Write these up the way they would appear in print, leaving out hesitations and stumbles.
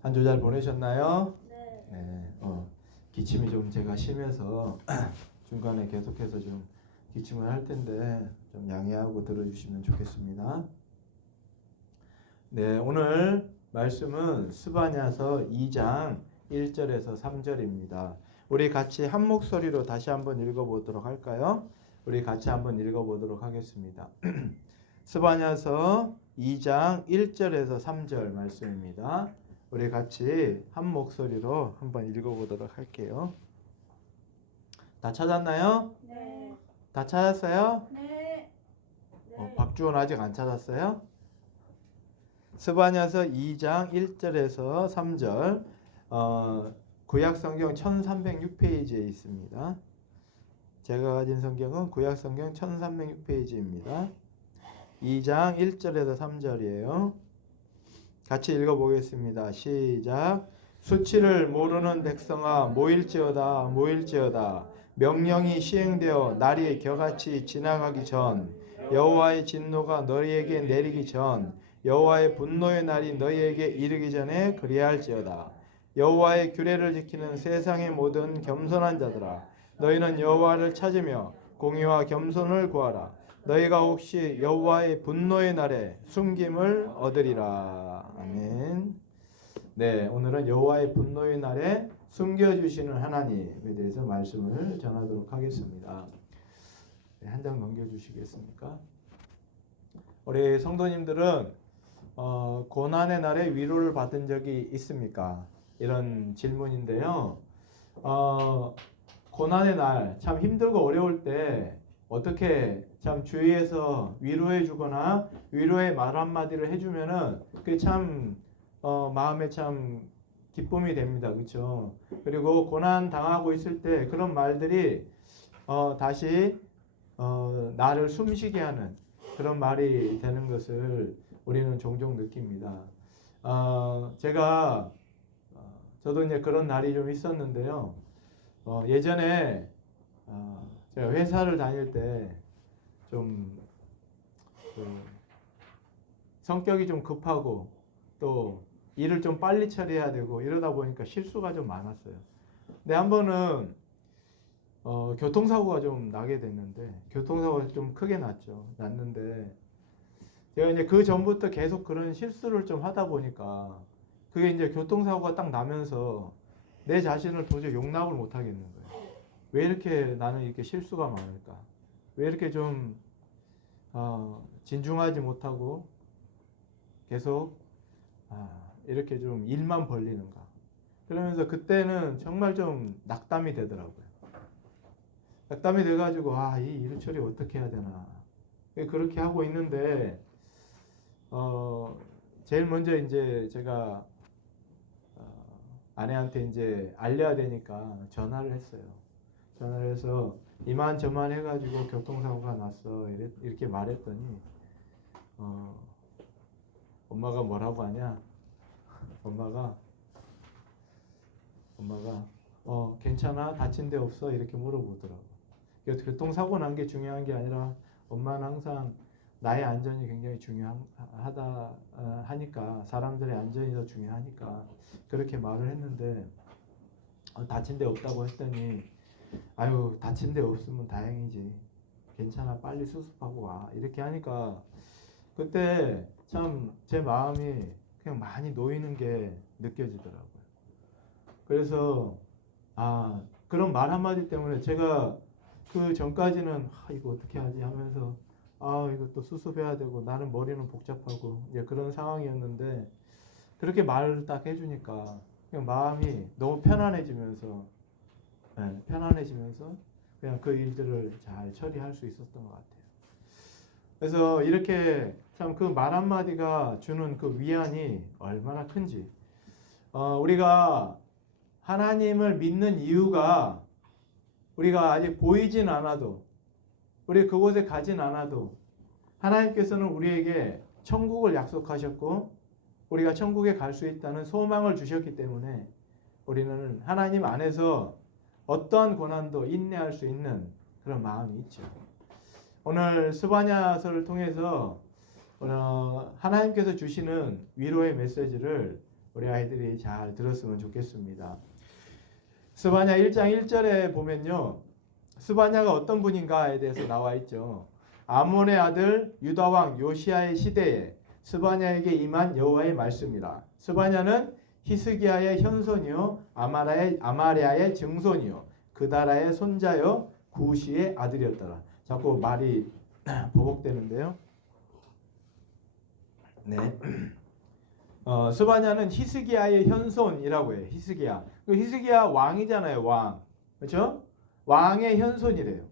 한 주 잘 보내셨나요? 네. 네. 기침이 좀 제가 심해서 중간에 계속해서 좀 기침을 할 텐데 좀 양해하고 들어주시면 좋겠습니다. 네, 오늘 말씀은 스바냐서 2장 1절에서 3절입니다. 우리 같이 한 목소리로 다시 한번 읽어보도록 할까요? 우리 같이 한번 읽어보도록 하겠습니다. 스바냐서 2장 1절에서 3절 말씀입니다. 우리 같이 한 목소리로 한번 읽어보도록 할게요. 다 찾았나요? 네. 다 찾았어요? 네. 네. 박주원 아직 안 찾았어요? 스바냐서 2장 1절에서 3절 구약성경 1306페이지에 있습니다. 제가 가진 성경은 구약성경 1306페이지입니다. 2장 1절에서 3절이에요. 같이 읽어보겠습니다. 시작. 수치를 모르는 백성아 모일지어다 모일지어다. 명령이 시행되어 날이 겨같이 지나가기 전 여호와의 진노가 너희에게 내리기 전 여호와의 분노의 날이 너희에게 이르기 전에 그리할지어다. 여호와의 규례를 지키는 세상의 모든 겸손한 자들아 너희는 여호와를 찾으며 공의와 겸손을 구하라. 너희가 혹시 여호와의 분노의 날에 숨김을 얻으리라. 아멘. 네, 오늘은 여호와의 분노의 날에 숨겨주시는 하나님에 대해서 말씀을 전하도록 하겠습니다. 네, 한 장 넘겨주시겠습니까? 우리 성도님들은 고난의 날에 위로를 받은 적이 있습니까? 이런 질문인데요. 고난의 날 참 힘들고 어려울 때 어떻게 참 주위에서 위로해 주거나 위로의 말 한마디를 해주면은 그게 참 마음에 참 기쁨이 됩니다. 그렇죠? 그리고 고난 당하고 있을 때 그런 말들이 다시 나를 숨쉬게 하는 그런 말이 되는 것을 우리는 종종 느낍니다. 저도 이제 그런 날이 좀 있었는데요. 예전에 제가 회사를 다닐 때 좀 성격이 좀 급하고 또 일을 좀 빨리 처리해야 되고 이러다 보니까 실수가 좀 많았어요. 근데 한 번은 교통사고가 좀 나게 됐는데 교통사고가 좀 크게 났는데 제가 이제 그 전부터 계속 그런 실수를 좀 하다 보니까 그게 이제 교통사고가 딱 나면서 내 자신을 도저히 용납을 못 하겠는 거예요. 왜 이렇게 나는 이렇게 실수가 많을까? 왜 이렇게 좀 진중하지 못하고 계속 이렇게 좀 일만 벌리는가? 그러면서 그때는 정말 좀 낙담이 되더라고요. 낙담이 돼가지고 이 일 처리 어떻게 해야 되나? 그렇게 하고 있는데 제일 먼저 이제 제가 아내한테 이제 알려야 되니까 전화를 했어요. 전화를 해서 이만저만 해가지고 교통사고가 났어 이렇게 말했더니 엄마가 뭐라고 하냐? 엄마가 괜찮아? 다친 데 없어? 이렇게 물어보더라고. 교통사고 난 게 중요한 게 아니라 엄마는 항상 나의 안전이 굉장히 중요하다 하니까 사람들의 안전이 더 중요하니까 그렇게 말을 했는데 다친 데 없다고 했더니 아유 다친 데 없으면 다행이지 괜찮아 빨리 수습하고 와 이렇게 하니까 그때 참 제 마음이 그냥 많이 놓이는 게 느껴지더라고요. 그래서 그런 말 한마디 때문에 제가 그 전까지는 이거 어떻게 하지 하면서 이것도 수습해야 되고 나는 머리는 복잡하고 이제 그런 상황이었는데 그렇게 말을 딱 해주니까 그냥 마음이 너무 편안해지면서 그냥 그 일들을 잘 처리할 수 있었던 것 같아요. 그래서 이렇게 참 그 말 한마디가 주는 그 위안이 얼마나 큰지 우리가 하나님을 믿는 이유가 우리가 아직 보이진 않아도 우리 그곳에 가진 않아도 하나님께서는 우리에게 천국을 약속하셨고 우리가 천국에 갈 수 있다는 소망을 주셨기 때문에 우리는 하나님 안에서 어떠한 고난도 인내할 수 있는 그런 마음이 있죠. 오늘 스바냐서를 통해서 하나님께서 주시는 위로의 메시지를 우리 아이들이 잘 들었으면 좋겠습니다. 스바냐 1장 1절에 보면요. 스바냐가 어떤 분인가에 대해서 나와 있죠. 아몬의 아들 유다 왕 요시아의 시대에 스바냐에게 임한 여호와의 말씀이라. 스바냐는 히스기야의 현손이요 아마랴의 증손이요 그다라의 손자요 구시의 아들이었더라. 자꾸 말이 버벅대는데요. 네. 스바냐는 히스기야의 현손이라고 해요. 히스기야. 히스기야 왕이잖아요. 왕. 그렇죠? 왕의 현손이래요.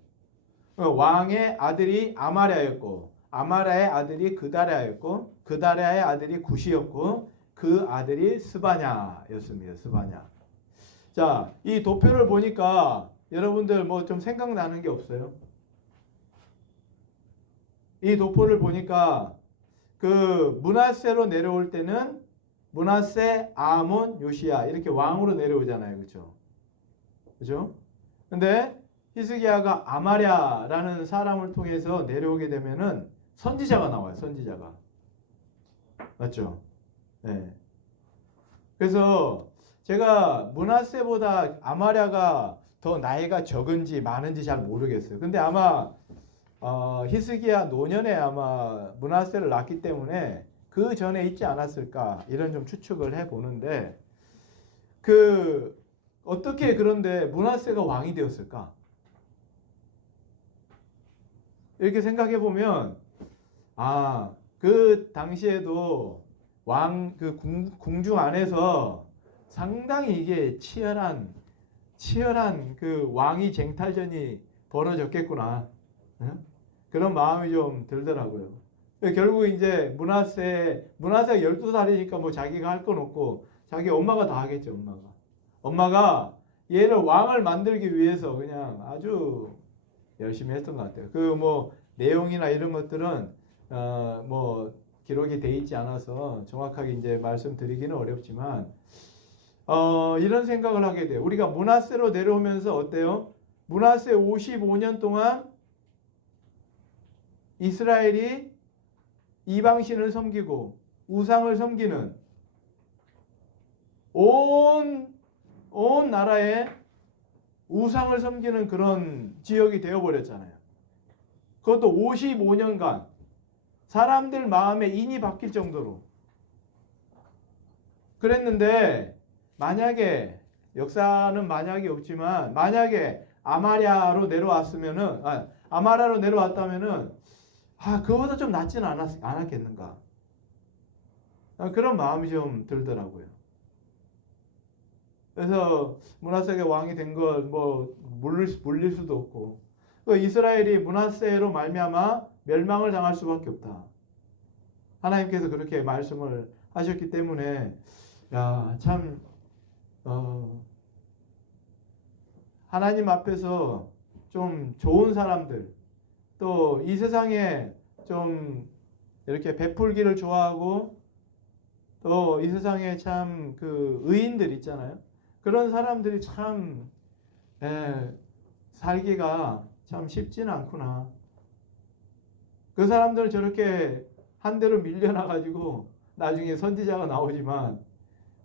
왕의 아들이 아마랴였고 아마랴의 아들이 그다랴였고 그다랴의 아들이 구시였고 그 아들이 스바냐였습니다. 스바냐. 자, 이 도표를 보니까 여러분들 뭐 좀 생각나는 게 없어요? 이 도표를 보니까 그 므낫세로 내려올 때는 므낫세, 아몬, 요시야 이렇게 왕으로 내려오잖아요. 그렇죠? 그렇죠? 근데 히스기야가 아마랴라는 사람을 통해서 내려오게 되면은 선지자가 나와요. 선지자가. 맞죠? 네. 그래서 제가 므낫세보다 아마랴가 더 나이가 적은지 많은지 잘 모르겠어요. 근데 아마 히스기야 노년에 아마 므낫세를 낳기 때문에 그 전에 있지 않았을까 이런 좀 추측을 해 보는데 그 어떻게 그런데 므낫세가 왕이 되었을까? 이렇게 생각해 보면 그 당시에도 왕 그 궁중 안에서 상당히 이게 치열한 그 왕위 쟁탈전이 벌어졌겠구나. 그런 마음이 좀 들더라고요. 결국 이제 므낫세가 12살이니까 뭐 자기가 할 건 없고 자기 엄마가 다 하겠죠. 엄마가 얘를 왕을 만들기 위해서 그냥 아주 열심히 했던 것 같아요. 그 뭐 내용이나 이런 것들은 뭐 기록이 돼 있지 않아서 정확하게 이제 말씀드리기는 어렵지만 이런 생각을 하게 돼요. 우리가 므낫세로 내려오면서 어때요? 므낫세 55년 동안 이스라엘이 이방신을 섬기고 우상을 섬기는 온 나라에 우상을 섬기는 그런 지역이 되어버렸잖아요. 그것도 55년간 사람들 마음에 인이 박힐 정도로 그랬는데 만약에 역사는 만약이 없지만 만약에 아마랴로 내려왔다면은 그거보다 좀 낫지는 않았겠는가 그런 마음이 좀 들더라고요. 그래서 므낫세가 왕이 된 걸 뭐 물릴 수도 없고 이스라엘이 므낫세로 말미암아 멸망을 당할 수밖에 없다. 하나님께서 그렇게 말씀을 하셨기 때문에 참 하나님 앞에서 좀 좋은 사람들 또 이 세상에 좀 이렇게 베풀기를 좋아하고 또 이 세상에 참 그 의인들 있잖아요. 그런 사람들이 참 살기가 참 쉽지는 않구나. 그 사람들은 저렇게 한 대로 밀려나가지고 나중에 선지자가 나오지만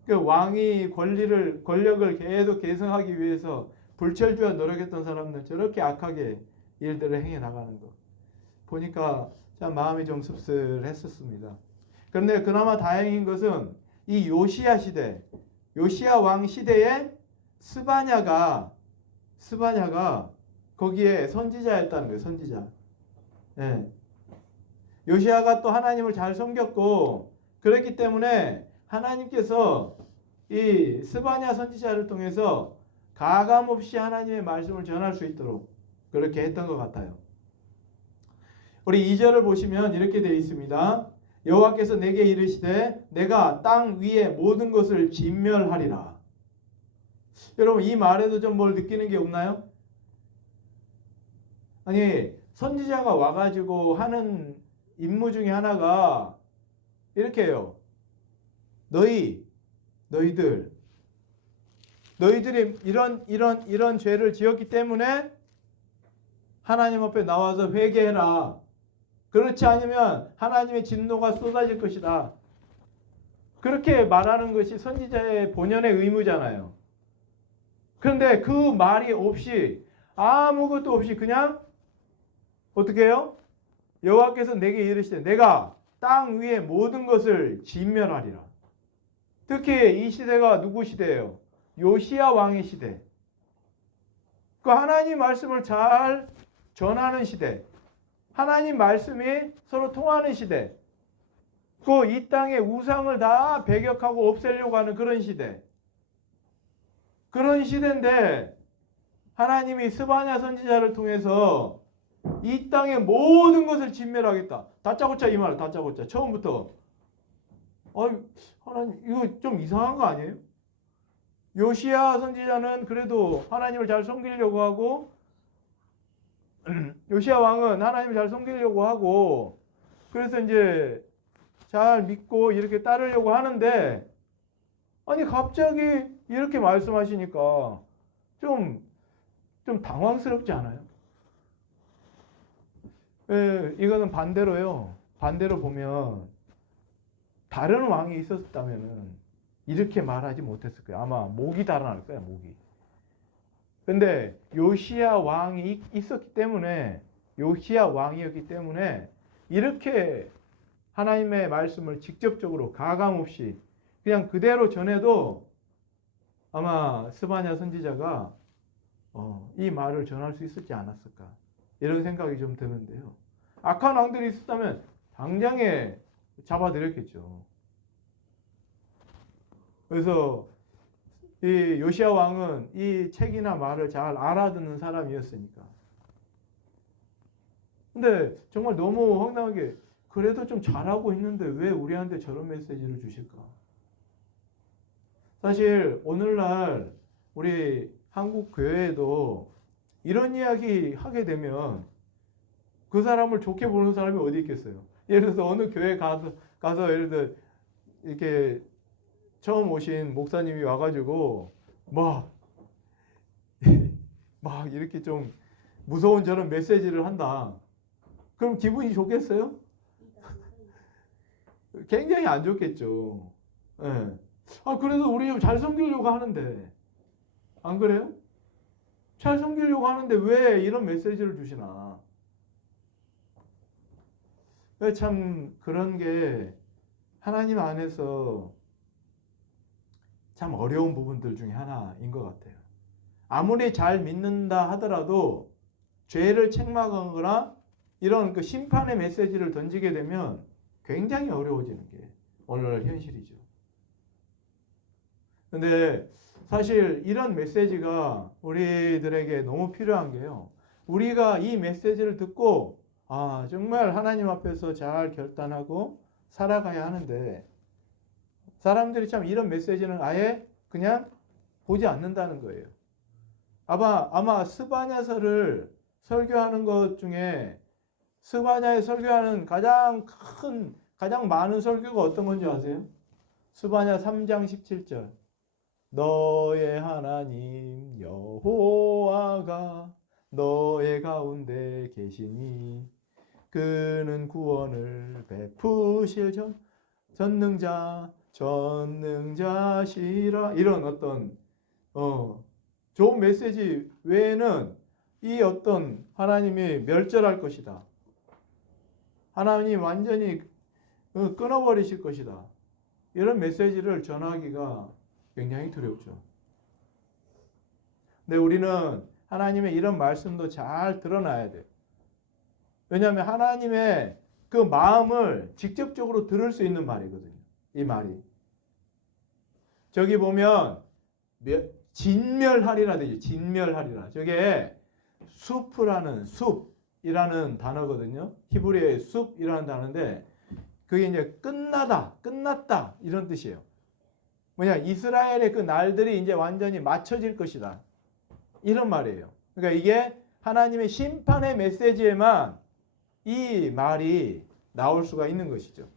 그 왕이 권력을 계속 계승하기 위해서 불철주야 노력했던 사람들 저렇게 악하게 일들을 행해 나가는 거 보니까 참 마음이 좀 씁쓸했었습니다. 그런데 그나마 다행인 것은 이 요시야 왕 시대에 스바냐가 거기에 선지자였다는 거예요. 선지자. 요시야가 또 하나님을 잘 섬겼고 그렇기 때문에 하나님께서 이 스바냐 선지자를 통해서 가감없이 하나님의 말씀을 전할 수 있도록 그렇게 했던 것 같아요. 우리 2절을 보시면 이렇게 되어 있습니다. 여호와께서 내게 이르시되 내가 땅 위의 모든 것을 진멸하리라. 여러분 이 말에도 좀 뭘 느끼는 게 없나요? 아니 선지자가 와가지고 하는 임무 중에 하나가 이렇게 해요. 너희들이 이런 죄를 지었기 때문에 하나님 앞에 나와서 회개해라. 그렇지 않으면 하나님의 진노가 쏟아질 것이다. 그렇게 말하는 것이 선지자의 본연의 의무잖아요. 그런데 그 말이 없이 아무것도 없이 그냥 어떻게 해요? 여호와께서 내게 이르시되 내가 땅 위의 모든 것을 진멸하리라. 특히 이 시대가 누구 시대예요? 요시야 왕의 시대. 그 하나님 말씀을 잘 전하는 시대. 하나님 말씀이 서로 통하는 시대. 그 이 땅의 우상을 다 배격하고 없애려고 하는 그런 시대. 그런 시대인데 하나님이 스바냐 선지자를 통해서 이 땅의 모든 것을 진멸하겠다. 다짜고짜 이 말, 다짜고짜 처음부터. 하나님 이거 좀 이상한 거 아니에요? 요시야 선지자는 그래도 하나님을 잘 섬기려고 하고 요시야 왕은 하나님을 잘 섬기려고 하고 그래서 이제 잘 믿고 이렇게 따르려고 하는데 아니 갑자기 이렇게 말씀하시니까 좀 당황스럽지 않아요? 예, 이거는 반대로요. 반대로 보면 다른 왕이 있었다면은 이렇게 말하지 못했을 거예요. 아마 목이 달아날 거예요, 목이. 근데 요시야 왕이 있었기 때문에 요시야 왕이었기 때문에 이렇게 하나님의 말씀을 직접적으로 가감없이 그냥 그대로 전해도 아마 스바냐 선지자가 이 말을 전할 수 있었지 않았을까 이런 생각이 좀 드는데요. 악한 왕들이 있었다면 당장에 잡아들였겠죠. 그래서 이 요시야 왕은 이 책이나 말을 잘 알아듣는 사람이었으니까. 근데 정말 너무 황당하게 그래도 좀 잘하고 있는데 왜 우리한테 저런 메시지를 주실까? 사실 오늘날 우리 한국 교회에도 이런 이야기 하게 되면 그 사람을 좋게 보는 사람이 어디 있겠어요? 예를 들어서 어느 교회 가서 예를 들어 이렇게 처음 오신 목사님이 와가지고 막 이렇게 좀 무서운 저런 메시지를 한다. 그럼 기분이 좋겠어요? 굉장히 안 좋겠죠. 네. 그래도 우리 좀 잘 섬기려고 하는데 안 그래요? 잘 섬기려고 하는데 왜 이런 메시지를 주시나? 참 그런 게 하나님 안에서 참 어려운 부분들 중에 하나인 것 같아요. 아무리 잘 믿는다 하더라도 죄를 책망하거나 이런 그 심판의 메시지를 던지게 되면 굉장히 어려워지는 게 오늘날 현실이죠. 근데 사실 이런 메시지가 우리들에게 너무 필요한 게요. 우리가 이 메시지를 듣고 정말 하나님 앞에서 잘 결단하고 살아가야 하는데 사람들이 참 이런 메시지는 아예 그냥 보지 않는다는 거예요. 아마 스바냐서를 설교하는 것 중에 스바냐에 설교하는 가장 많은 설교가 어떤 건지 아세요? 스바냐 3장 17절. 너의 하나님 여호와가 너의 가운데 계시니 그는 구원을 베푸실 전능자시라. 이런 어떤 좋은 메시지 외에는 이 어떤 하나님이 멸절할 것이다. 하나님 완전히 끊어버리실 것이다. 이런 메시지를 전하기가 굉장히 두렵죠. 근데 우리는 하나님의 이런 말씀도 잘 드러나야 돼요. 왜냐하면 하나님의 그 마음을 직접적으로 들을 수 있는 말이거든요. 이 말이. 저기 보면 진멸하리라 되죠. 진멸하리라. 저게 숲이라는 단어거든요. 히브리어의 숲이라는 단어인데 그게 이제 끝났다 이런 뜻이에요. 뭐냐, 이스라엘의 그 날들이 이제 완전히 맞춰질 것이다. 이런 말이에요. 그러니까 이게 하나님의 심판의 메시지에만 이 말이 나올 수가 있는 것이죠.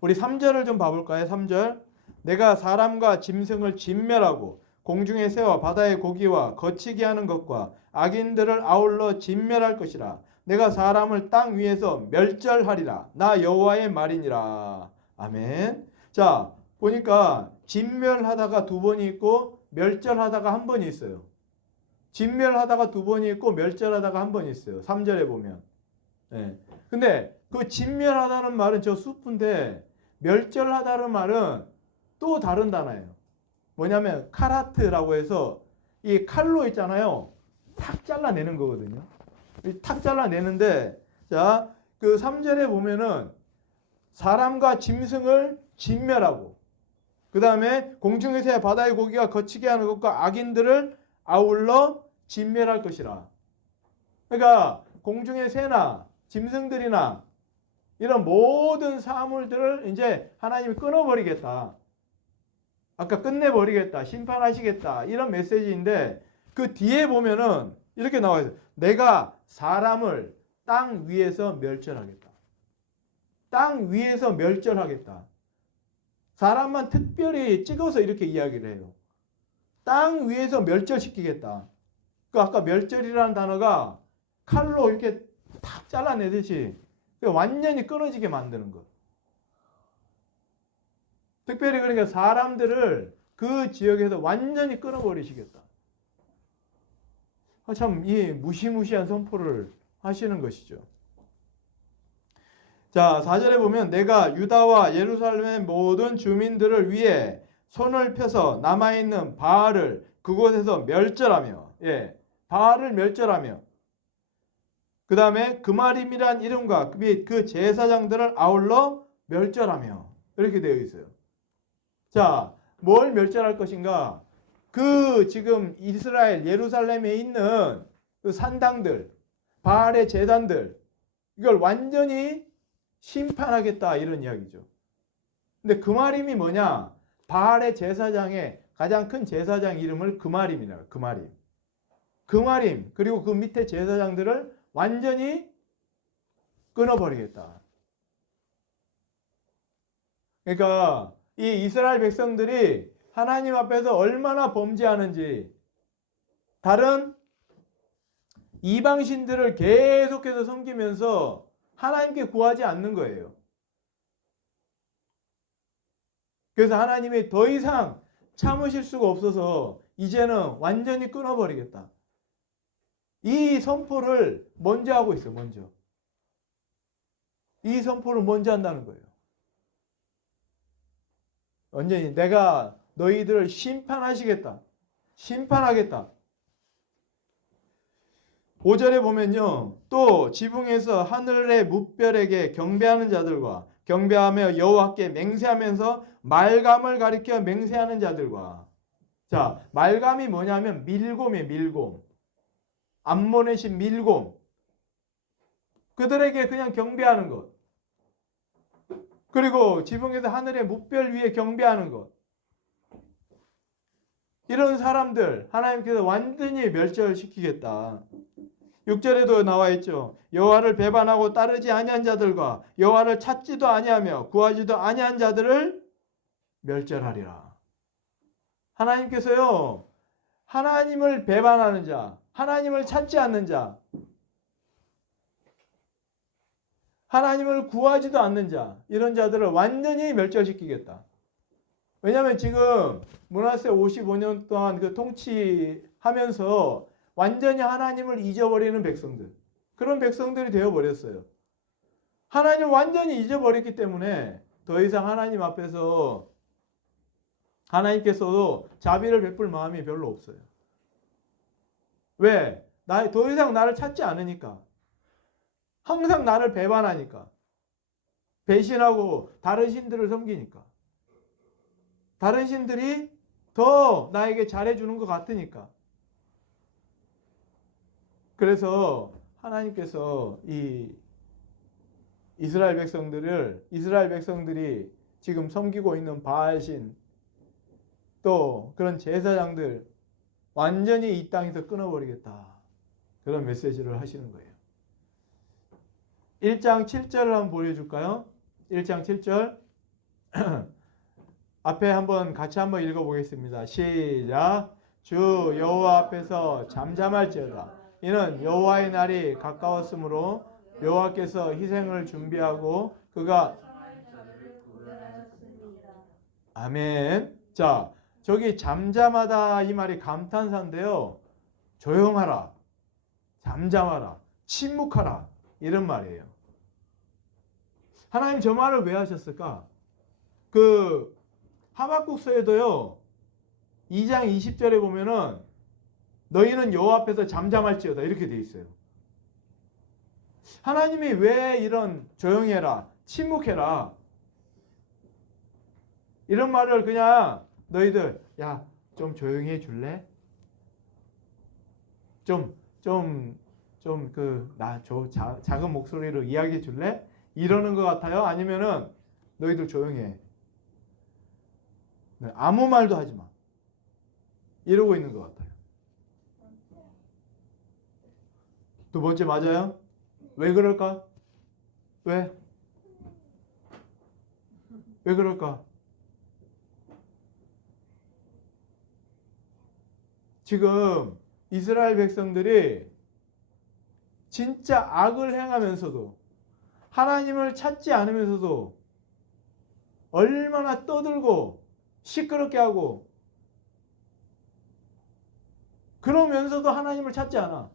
우리 3절을 좀 봐볼까요? 3절. 내가 사람과 짐승을 진멸하고 공중의 새와 바다의 고기와 거치게 하는 것과 악인들을 아울러 진멸할 것이라. 내가 사람을 땅 위에서 멸절하리라. 나 여호와의 말이니라. 아멘. 자, 보니까 진멸하다가 두 번이 있고 멸절하다가 한 번이 있어요. 진멸하다가 두 번이 있고 멸절하다가 한 번이 있어요. 3절에 보면. 예. 근데 그 진멸하다는 말은 저 수프인데 멸절하다는 말은 또 다른 단어예요. 뭐냐면 카라트라고 해서 이 칼로 있잖아요. 탁 잘라내는 거거든요. 탁 잘라내는데 자, 그 3절에 보면은 사람과 짐승을 진멸하고 그 다음에 공중에서의 바다의 고기가 거치게 하는 것과 악인들을 아울러 진멸할 것이라. 그러니까 공중의 새나 짐승들이나 이런 모든 사물들을 이제 하나님이 끊어버리겠다. 아까 끝내버리겠다. 심판하시겠다. 이런 메시지인데 그 뒤에 보면은 이렇게 나와 있어요. 내가 사람을 땅 위에서 멸절하겠다. 땅 위에서 멸절하겠다. 사람만 특별히 찍어서 이렇게 이야기를 해요. 땅 위에서 멸절시키겠다. 그 아까 멸절이라는 단어가 칼로 이렇게 탁 잘라내듯이 완전히 끊어지게 만드는 것. 특별히 그러니까 사람들을 그 지역에서 완전히 끊어버리시겠다. 참 이 무시무시한 선포를 하시는 것이죠. 자, 4절에 보면 내가 유다와 예루살렘의 모든 주민들을 위해 손을 펴서 남아있는 바알을 그곳에서 멸절하며, 예, 바알을 멸절하며, 그 다음에 그마림이란 이름과 및 그 제사장들을 아울러 멸절하며, 이렇게 되어 있어요. 자, 뭘 멸절할 것인가? 그 지금 이스라엘 예루살렘에 있는 그 산당들, 바알의 제단들, 이걸 완전히 심판하겠다 이런 이야기죠. 근데 그마림이 뭐냐? 바알의 제사장의 가장 큰 제사장 이름을 그마림이라. 그마림. 그마림 그리고 그 밑에 제사장들을 완전히 끊어버리겠다. 그러니까 이 이스라엘 백성들이 하나님 앞에서 얼마나 범죄하는지 다른 이방신들을 계속해서 섬기면서 하나님께 구하지 않는 거예요. 그래서 하나님이 더 이상 참으실 수가 없어서 이제는 완전히 끊어버리겠다. 이 선포를 먼저 하고 있어요. 먼저. 이 선포를 먼저 한다는 거예요. 완전히 내가 너희들을 심판하시겠다. 심판하겠다. 5절에 보면요. 또 지붕에서 하늘의 뭇별에게 경배하는 자들과 경배하며 여호와께 맹세하면서 말감을 가리켜 맹세하는 자들과 자, 말감이 뭐냐면 밀곰이에요. 밀곰. 암몬의 신 밀곰. 그들에게 그냥 경배하는 것. 그리고 지붕에서 하늘의 뭇별 위에 경배하는 것. 이런 사람들 하나님께서 완전히 멸절시키겠다. 6절에도 나와 있죠. 여호와를 배반하고 따르지 아니한 자들과 여호와를 찾지도 아니하며 구하지도 아니한 자들을 멸절하리라. 하나님께서요. 하나님을 배반하는 자, 하나님을 찾지 않는 자, 하나님을 구하지도 않는 자, 이런 자들을 완전히 멸절시키겠다. 왜냐하면 지금 므낫세 55년 동안 그 통치하면서 완전히 하나님을 잊어버리는 백성들, 그런 백성들이 되어버렸어요. 하나님을 완전히 잊어버렸기 때문에 더 이상 하나님 앞에서 하나님께서도 자비를 베풀 마음이 별로 없어요. 왜? 더 이상 나를 찾지 않으니까. 항상 나를 배반하니까. 배신하고 다른 신들을 섬기니까. 다른 신들이 더 나에게 잘해주는 것 같으니까. 그래서 하나님께서 이 이스라엘 백성들이 지금 섬기고 있는 바알신 또 그런 제사장들 완전히 이 땅에서 끊어버리겠다. 그런 메시지를 하시는 거예요. 1장 7절을 한번 보여줄까요? 1장 7절 앞에 같이 한번 읽어보겠습니다. 시작. 주 여호와 앞에서 잠잠할지어다. 이는 여호와의 날이 가까웠으므로 여호와께서 희생을 준비하고 그가 아멘. 자, 저기 잠잠하다 이 말이 감탄사인데요. 조용하라, 잠잠하라, 침묵하라 이런 말이에요. 하나님 저 말을 왜 하셨을까? 그 하박국서에도요. 2장 20절에 보면은 너희는 여호와 앞에서 잠잠할지어다 이렇게 돼 있어요. 하나님이 왜 이런 조용히 해라, 침묵해라 이런 말을 그냥 너희들 야, 좀 조용히 해 줄래? 작은 목소리로 이야기해 줄래? 이러는 것 같아요? 아니면은 너희들 조용히 해. 아무 말도 하지 마. 이러고 있는 것 같아요. 두 번째 맞아요? 왜 그럴까? 왜? 왜 그럴까? 지금 이스라엘 백성들이 진짜 악을 행하면서도 하나님을 찾지 않으면서도 얼마나 떠들고 시끄럽게 하고 그러면서도 하나님을 찾지 않아.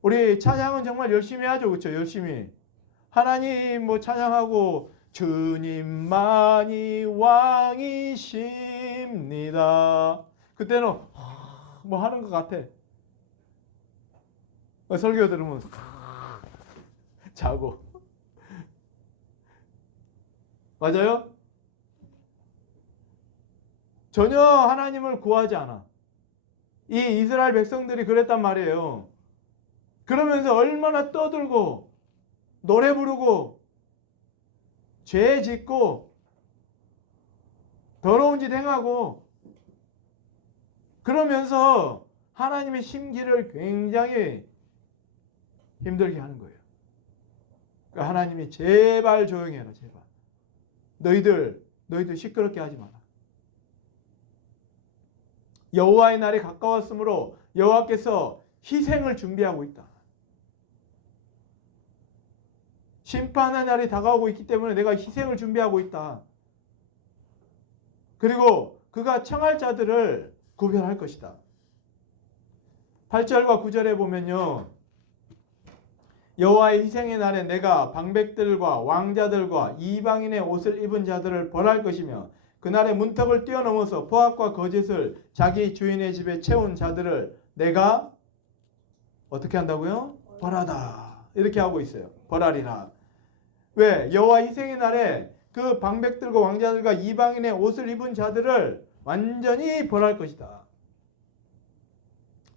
우리 찬양은 정말 열심히 하죠. 그렇죠? 열심히. 하나님 뭐 찬양하고 주님만이 왕이십니다. 그때는 뭐 하는 것 같아. 설교 들으면 자고. 맞아요? 전혀 하나님을 구하지 않아. 이 이스라엘 백성들이 그랬단 말이에요. 그러면서 얼마나 떠들고 노래 부르고 죄 짓고 더러운 짓 행하고 그러면서 하나님의 심기를 굉장히 힘들게 하는 거예요. 그러니까 하나님이 제발 조용히 해라. 제발. 너희들 시끄럽게 하지 마라. 여호와의 날이 가까웠으므로 여호와께서 희생을 준비하고 있다. 심판의 날이 다가오고 있기 때문에 내가 희생을 준비하고 있다. 그리고 그가 청할 자들을 구별할 것이다. 8절과 9절에 보면요. 여호와의 희생의 날에 내가 방백들과 왕자들과 이방인의 옷을 입은 자들을 벌할 것이며 그날의 문턱을 뛰어넘어서 포악과 거짓을 자기 주인의 집에 채운 자들을 내가 어떻게 한다고요? 벌하다. 이렇게 하고 있어요. 벌하리라. 왜? 여호와 희생의 날에 그 방백들과 왕자들과 이방인의 옷을 입은 자들을 완전히 벌할 것이다.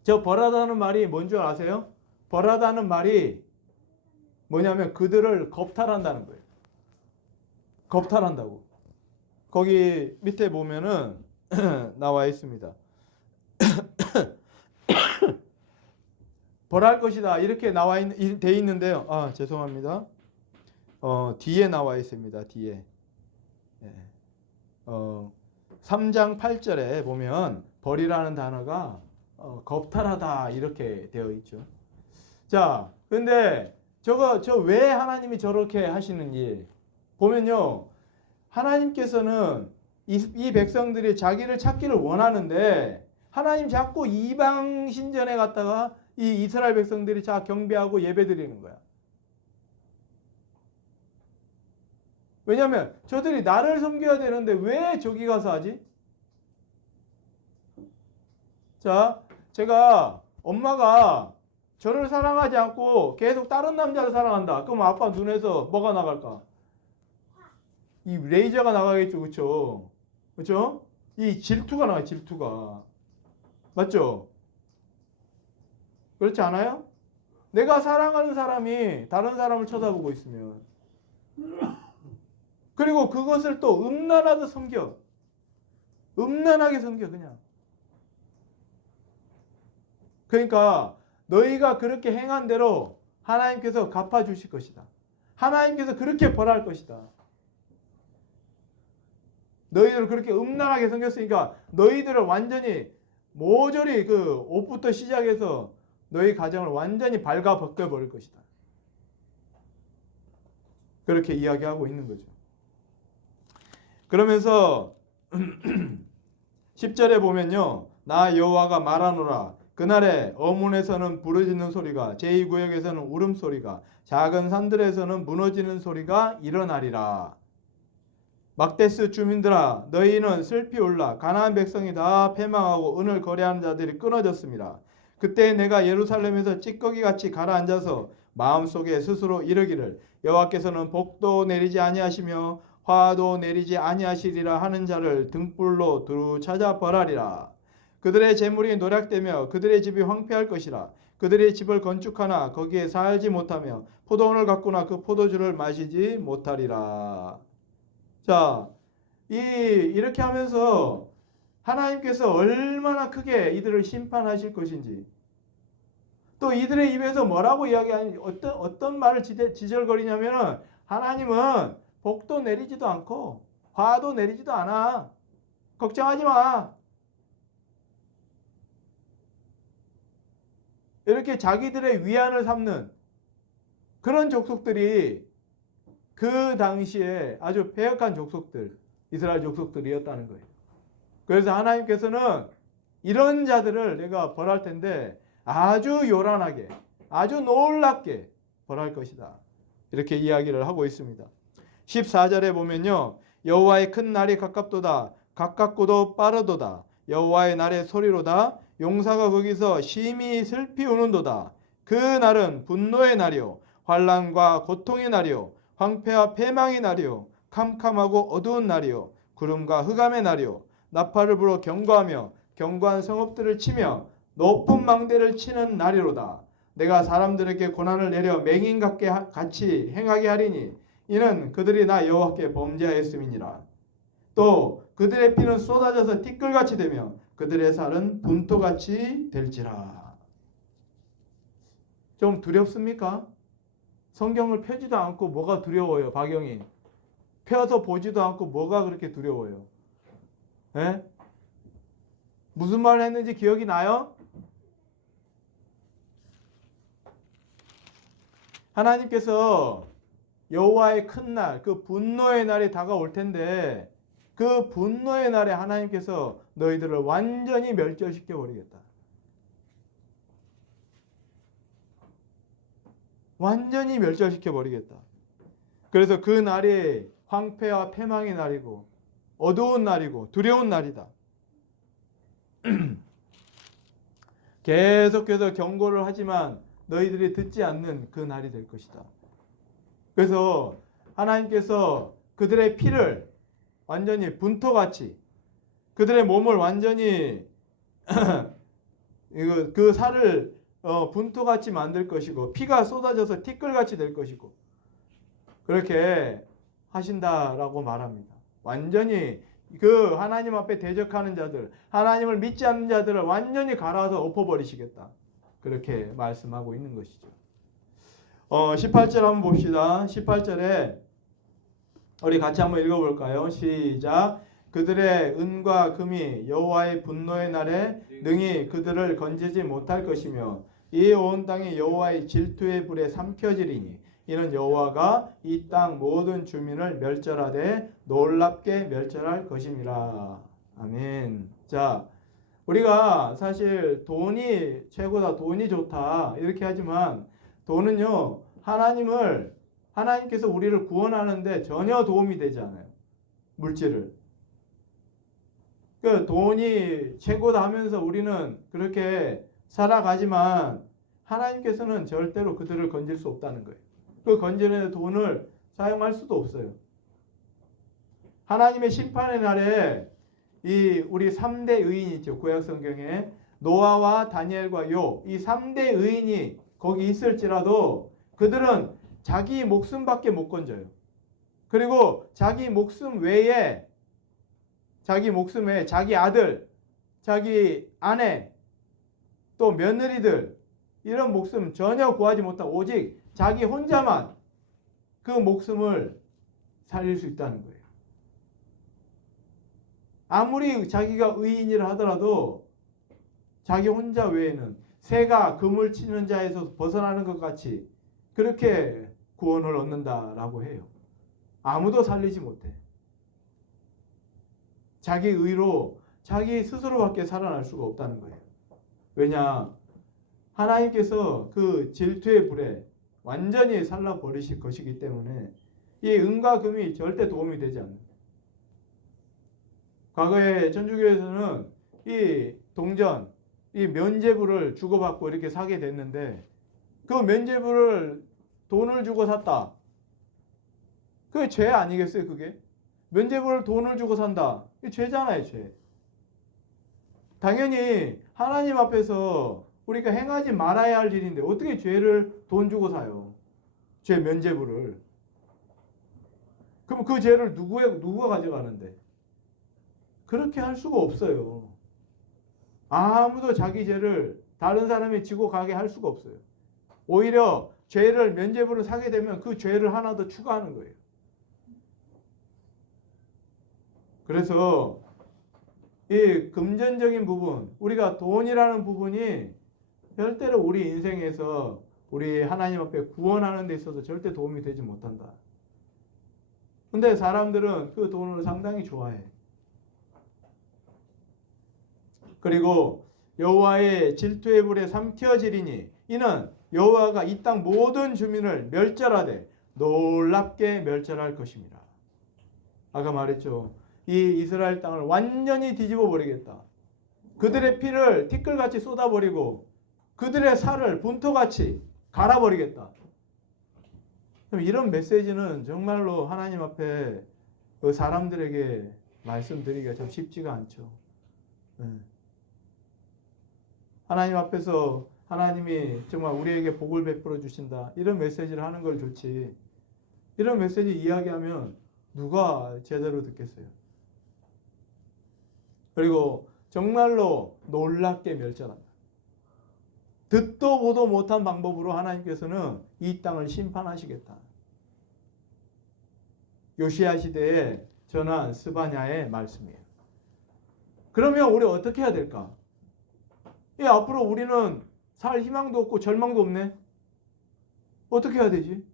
저 벌하다는 말이 뭔 줄 아세요? 벌하다는 말이 뭐냐면 그들을 겁탈한다는 거예요. 겁탈한다고. 거기 밑에 보면은 나와 있습니다. 벌할 것이다. 이렇게 돼 있는데요. 아, 죄송합니다. 뒤에 나와 있습니다. 뒤에. 3장 8절에 보면 벌이라는 단어가 겁탈하다 이렇게 되어 있죠. 자, 근데 왜 하나님이 저렇게 하시는지 보면요. 하나님께서는 이 백성들이 자기를 찾기를 원하는데 하나님 자꾸 이방 신전에 갔다가 이 이스라엘 백성들이 경배하고 예배드리는 거야. 왜냐하면 저들이 나를 섬겨야 되는데 왜 저기 가서 하지? 자, 제가 엄마가 저를 사랑하지 않고 계속 다른 남자를 사랑한다. 그럼 아빠 눈에서 뭐가 나갈까? 이 레이저가 나가겠죠. 그렇죠? 그렇죠? 이 질투가 나와요. 질투가. 맞죠? 그렇지 않아요? 내가 사랑하는 사람이 다른 사람을 쳐다보고 있으면 그리고 그것을 또 음란하게 섬겨. 음란하게 섬겨 그냥. 그러니까 너희가 그렇게 행한 대로 하나님께서 갚아주실 것이다. 하나님께서 그렇게 벌할 것이다. 너희들을 그렇게 음란하게 섬겼으니까 너희들을 완전히 모조리 그 옷부터 시작해서 너희 가정을 완전히 발가 벗겨버릴 것이다. 그렇게 이야기하고 있는 거죠. 그러면서 10절에 보면요. 나 여호와가 말하노라. 그날에 어문에서는 부르짖는 소리가, 제2구역에서는 울음소리가, 작은 산들에서는 무너지는 소리가 일어나리라. 막데스 주민들아, 너희는 슬피 울라. 가나안 백성이 다 패망하고 은을 거래하는 자들이 끊어졌습니다. 그때 내가 예루살렘에서 찌꺼기같이 가라앉아서 마음속에 스스로 이르기를 여호와께서는 복도 내리지 아니하시며 화도 내리지 아니하시리라 하는 자를 등불로 두루 찾아 벌하리라. 그들의 재물이 노략되며 그들의 집이 황폐할 것이라. 그들의 집을 건축하나 거기에 살지 못하며 포도원을 가꾸나 그 포도주를 마시지 못하리라. 자, 이렇게 하면서 하나님께서 얼마나 크게 이들을 심판하실 것인지, 또 이들의 입에서 뭐라고 이야기하니, 어떤 말을 지절거리냐면은 하나님은 복도 내리지도 않고 화도 내리지도 않아. 걱정하지 마. 이렇게 자기들의 위안을 삼는 그런 족속들이 그 당시에 아주 패역한 족속들, 이스라엘 족속들이었다는 거예요. 그래서 하나님께서는 이런 자들을 내가 벌할 텐데 아주 요란하게, 아주 놀랍게 벌할 것이다. 이렇게 이야기를 하고 있습니다. 14절에 보면요. 여호와의 큰 날이 가깝도다. 가깝고도 빠르도다. 여호와의 날의 소리로다. 용사가 거기서 심히 슬피 우는도다. 그 날은 분노의 날이요 환난과 고통의 날이요 황폐와 패망의 날이요 캄캄하고 어두운 날이요 구름과 흑암의 날이요 나팔을 불어 경고하며 견고한 성읍들을 치며 높은 망대를 치는 날이로다. 내가 사람들에게 고난을 내려 맹인 같이 행하게 하리니 이는 그들이 나 여호와께 범죄하였음이니라. 또 그들의 피는 쏟아져서 티끌같이 되며 그들의 살은 분토같이 될지라. 좀 두렵습니까? 성경을 펴지도 않고 뭐가 두려워요, 박영희? 펴서 보지도 않고 뭐가 그렇게 두려워요? 에? 무슨 말을 했는지 기억이 나요? 하나님께서 여호와의 큰 날, 그 분노의 날이 다가올 텐데 그 분노의 날에 하나님께서 너희들을 완전히 멸절시켜 버리겠다. 완전히 멸절시켜 버리겠다. 그래서 그 날이 황폐와 패망의 날이고 어두운 날이고 두려운 날이다. 계속해서 경고를 하지만 너희들이 듣지 않는 그 날이 될 것이다. 그래서 하나님께서 그들의 피를 완전히 분토같이, 그들의 몸을 완전히 그 살을 분토같이 만들 것이고 피가 쏟아져서 티끌같이 될 것이고 그렇게 하신다라고 말합니다. 완전히 그 하나님 앞에 대적하는 자들, 하나님을 믿지 않는 자들을 완전히 갈아서 엎어버리시겠다. 그렇게 말씀하고 있는 것이죠. 18절 한번 봅시다. 18절에 우리 같이 한번 읽어볼까요? 시작. 그들의 은과 금이 여호와의 분노의 날에 능히 그들을 건지지 못할 것이며 이 온 땅이 여호와의 질투의 불에 삼켜지리니 이는 여호와가 이 땅 모든 주민을 멸절하되 놀랍게 멸절할 것임이라. 아멘. 자, 우리가 사실 돈이 최고다, 돈이 좋다 이렇게 하지만 돈은요 하나님께서 우리를 구원하는데 전혀 도움이 되지 않아요. 물질을. 그 돈이 최고다 하면서 우리는 그렇게 살아가지만 하나님께서는 절대로 그들을 건질 수 없다는 거예요. 그 건지는 돈을 사용할 수도 없어요. 하나님의 심판의 날에 우리 3대 의인이 있죠. 구약 성경에 노아와 다니엘과 욥 이 3대 의인이 거기 있을지라도 그들은 자기 목숨밖에 못 건져요. 그리고 자기 목숨 외에 자기 아들, 자기 아내, 또 며느리들 이런 목숨 전혀 구하지 못하고 오직 자기 혼자만 그 목숨을 살릴 수 있다는 거예요. 아무리 자기가 의인이라 하더라도 자기 혼자 외에는 새가 그물 치는 자에서 벗어나는 것 같이 그렇게 구원을 얻는다라고 해요. 아무도 살리지 못해. 자기 의로 자기 스스로밖에 살아날 수가 없다는 거예요. 왜냐? 하나님께서 그 질투의 불에 완전히 살라 버리실 것이기 때문에 이 은과 금이 절대 도움이 되지 않는다. 과거에 천주교에서는 이 동전, 이 면죄부를 주고받고 이렇게 사게 됐는데 그 면죄부를 돈을 주고 샀다. 그게 죄 아니겠어요, 그게? 면죄부를 돈을 주고 산다. 이게 죄잖아요, 죄. 당연히 하나님 앞에서 우리가 행하지 말아야 할 일인데 어떻게 죄를 돈 주고 사요? 죄 면죄부를. 그럼 그 죄를 누가 가져가는데? 그렇게 할 수가 없어요. 아무도 자기 죄를 다른 사람이 지고 가게 할 수가 없어요. 오히려 죄를 면죄부를 사게 되면 그 죄를 하나 더 추가하는 거예요. 그래서 이 금전적인 부분, 우리가 돈이라는 부분이 절대로 우리 인생에서 우리 하나님 앞에 구원하는 데 있어서 절대 도움이 되지 못한다. 근데 사람들은 그 돈을 상당히 좋아해. 그리고 여호와의 질투의 불에 삼켜지리니 이는 여호와가 이 땅 모든 주민을 멸절하되 놀랍게 멸절할 것입니다. 아까 말했죠. 이 이스라엘 땅을 완전히 뒤집어 버리겠다. 그들의 피를 티끌같이 쏟아버리고 그들의 살을 분토같이 갈아버리겠다. 이런 메시지는 정말로 하나님 앞에 그 사람들에게 말씀드리기가 좀 쉽지가 않죠. 하나님 앞에서 하나님이 정말 우리에게 복을 베풀어 주신다. 이런 메시지를 하는 걸 좋지. 이런 메시지 이야기하면 누가 제대로 듣겠어요? 그리고 정말로 놀랍게 멸절한다. 듣도 보도 못한 방법으로 하나님께서는 이 땅을 심판하시겠다. 요시야 시대에 전한 스바냐의 말씀이에요. 그러면 우리 어떻게 해야 될까? 앞으로 우리는 살 희망도 없고 절망도 없네. 어떻게 해야 되지?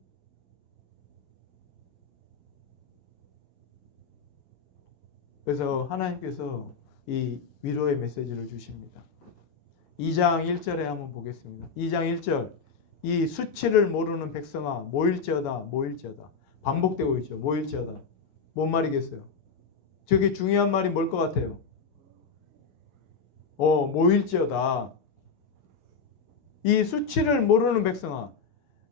그래서 하나님께서 이 위로의 메시지를 주십니다. 2장 1절에 한번 보겠습니다. 2장 1절. 이 수치를 모르는 백성아 모일지어다 모일지어다. 반복되고 있죠. 모일지어다. 뭔 말이겠어요? 저게 중요한 말이 뭘 것 같아요? 모일지어다. 이 수치를 모르는 백성아.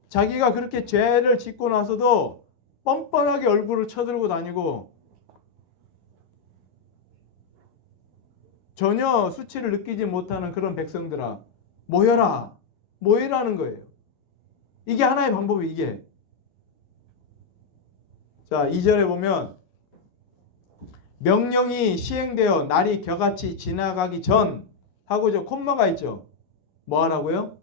자기가 그렇게 죄를 짓고 나서도 뻔뻔하게 얼굴을 쳐들고 다니고 전혀 수치를 느끼지 못하는 그런 백성들아 모여라. 모이라는 거예요. 이게 하나의 방법이 이게. 자, 2절에 보면 명령이 시행되어 날이 겨같이 지나가기 전 하고 저 콤마가 있죠. 뭐 하라고요?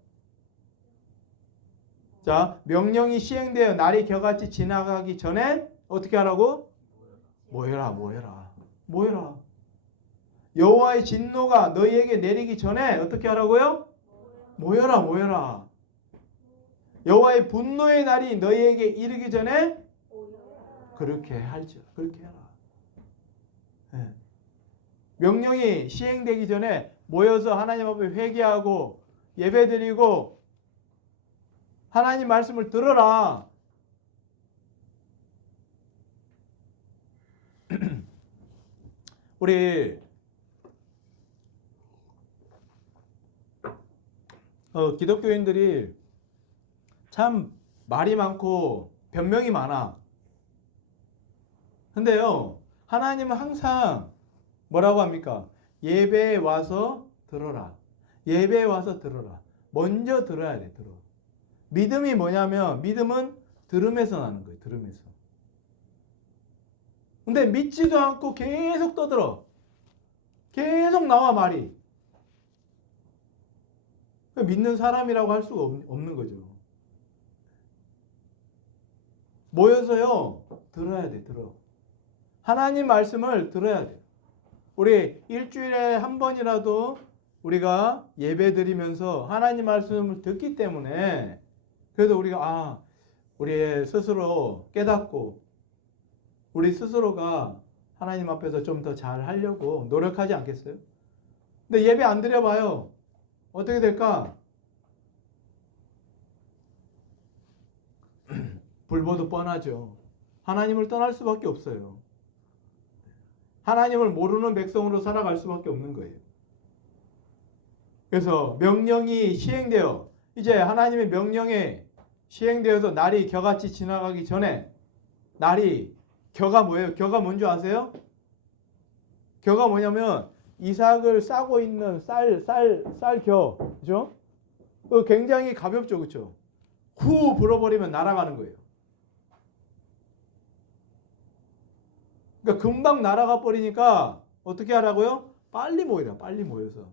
자, 명령이 시행되어 날이 겨같이 지나가기 전에 어떻게 하라고? 모여라, 모여라, 모여라. 여호와의 진노가 너희에게 내리기 전에 어떻게 하라고요? 모여라, 모여라. 여호와의 분노의 날이 너희에게 이르기 전에 그렇게 할지어다. 그렇게 해라. 네. 명령이 시행되기 전에 모여서 하나님 앞에 회개하고 예배드리고 하나님 말씀을 들어라. 우리 기독교인들이 참 말이 많고 변명이 많아. 근데요, 하나님은 항상 뭐라고 합니까? 예배에 와서 들어라. 예배에 와서 들어라. 먼저 들어야 돼, 들어. 믿음이 뭐냐면, 믿음은 들음에서 나는 거예요, 들음에서. 근데 믿지도 않고 계속 떠들어. 계속 나와, 말이. 믿는 사람이라고 할 수가 없는 거죠. 모여서요, 들어야 돼, 들어. 하나님 말씀을 들어야 돼. 우리 일주일에 한 번이라도 우리가 예배 드리면서 하나님 말씀을 듣기 때문에 그래도 우리가 우리 스스로 깨닫고 우리 스스로가 하나님 앞에서 좀 더 잘 하려고 노력하지 않겠어요? 근데 예배 안 드려봐요. 어떻게 될까? 불보듯 뻔하죠. 하나님을 떠날 수밖에 없어요. 하나님을 모르는 백성으로 살아갈 수밖에 없는 거예요. 그래서 명령이 시행되어 이제 하나님의 명령에 시행되어서 날이 겨같이 지나가기 전에 날이 겨가 뭐예요? 겨가 뭔지 아세요? 겨가 뭐냐면 이삭을 싸고 있는 쌀겨, 그죠? 굉장히 가볍죠, 그렇죠? 후 불어버리면 날아가는 거예요. 그러니까 금방 날아가 버리니까 어떻게 하라고요? 빨리 모이라, 빨리 모여서.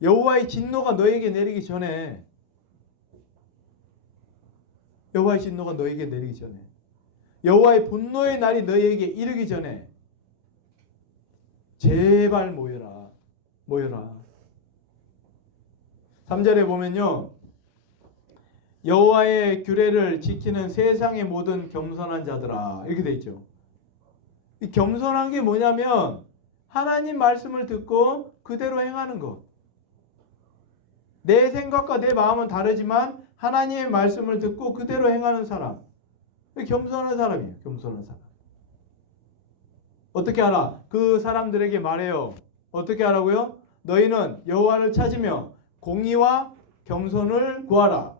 여호와의 진노가 너에게 내리기 전에, 여호와의 진노가 너에게 내리기 전에, 여호와의 분노의 날이 너에게 이르기 전에 제발 모여라, 모여라. 3절에 보면요, 여호와의 규례를 지키는 세상의 모든 겸손한 자들아, 이렇게 돼 있죠. 이 겸손한 게 뭐냐면 하나님 말씀을 듣고 그대로 행하는 것. 내 생각과 내 마음은 다르지만 하나님의 말씀을 듣고 그대로 행하는 사람. 겸손한 사람이에요. 겸손한 사람. 어떻게 하라? 그 사람들에게 말해요. 어떻게 하라고요? 너희는 여호와를 찾으며 공의와 겸손을 구하라.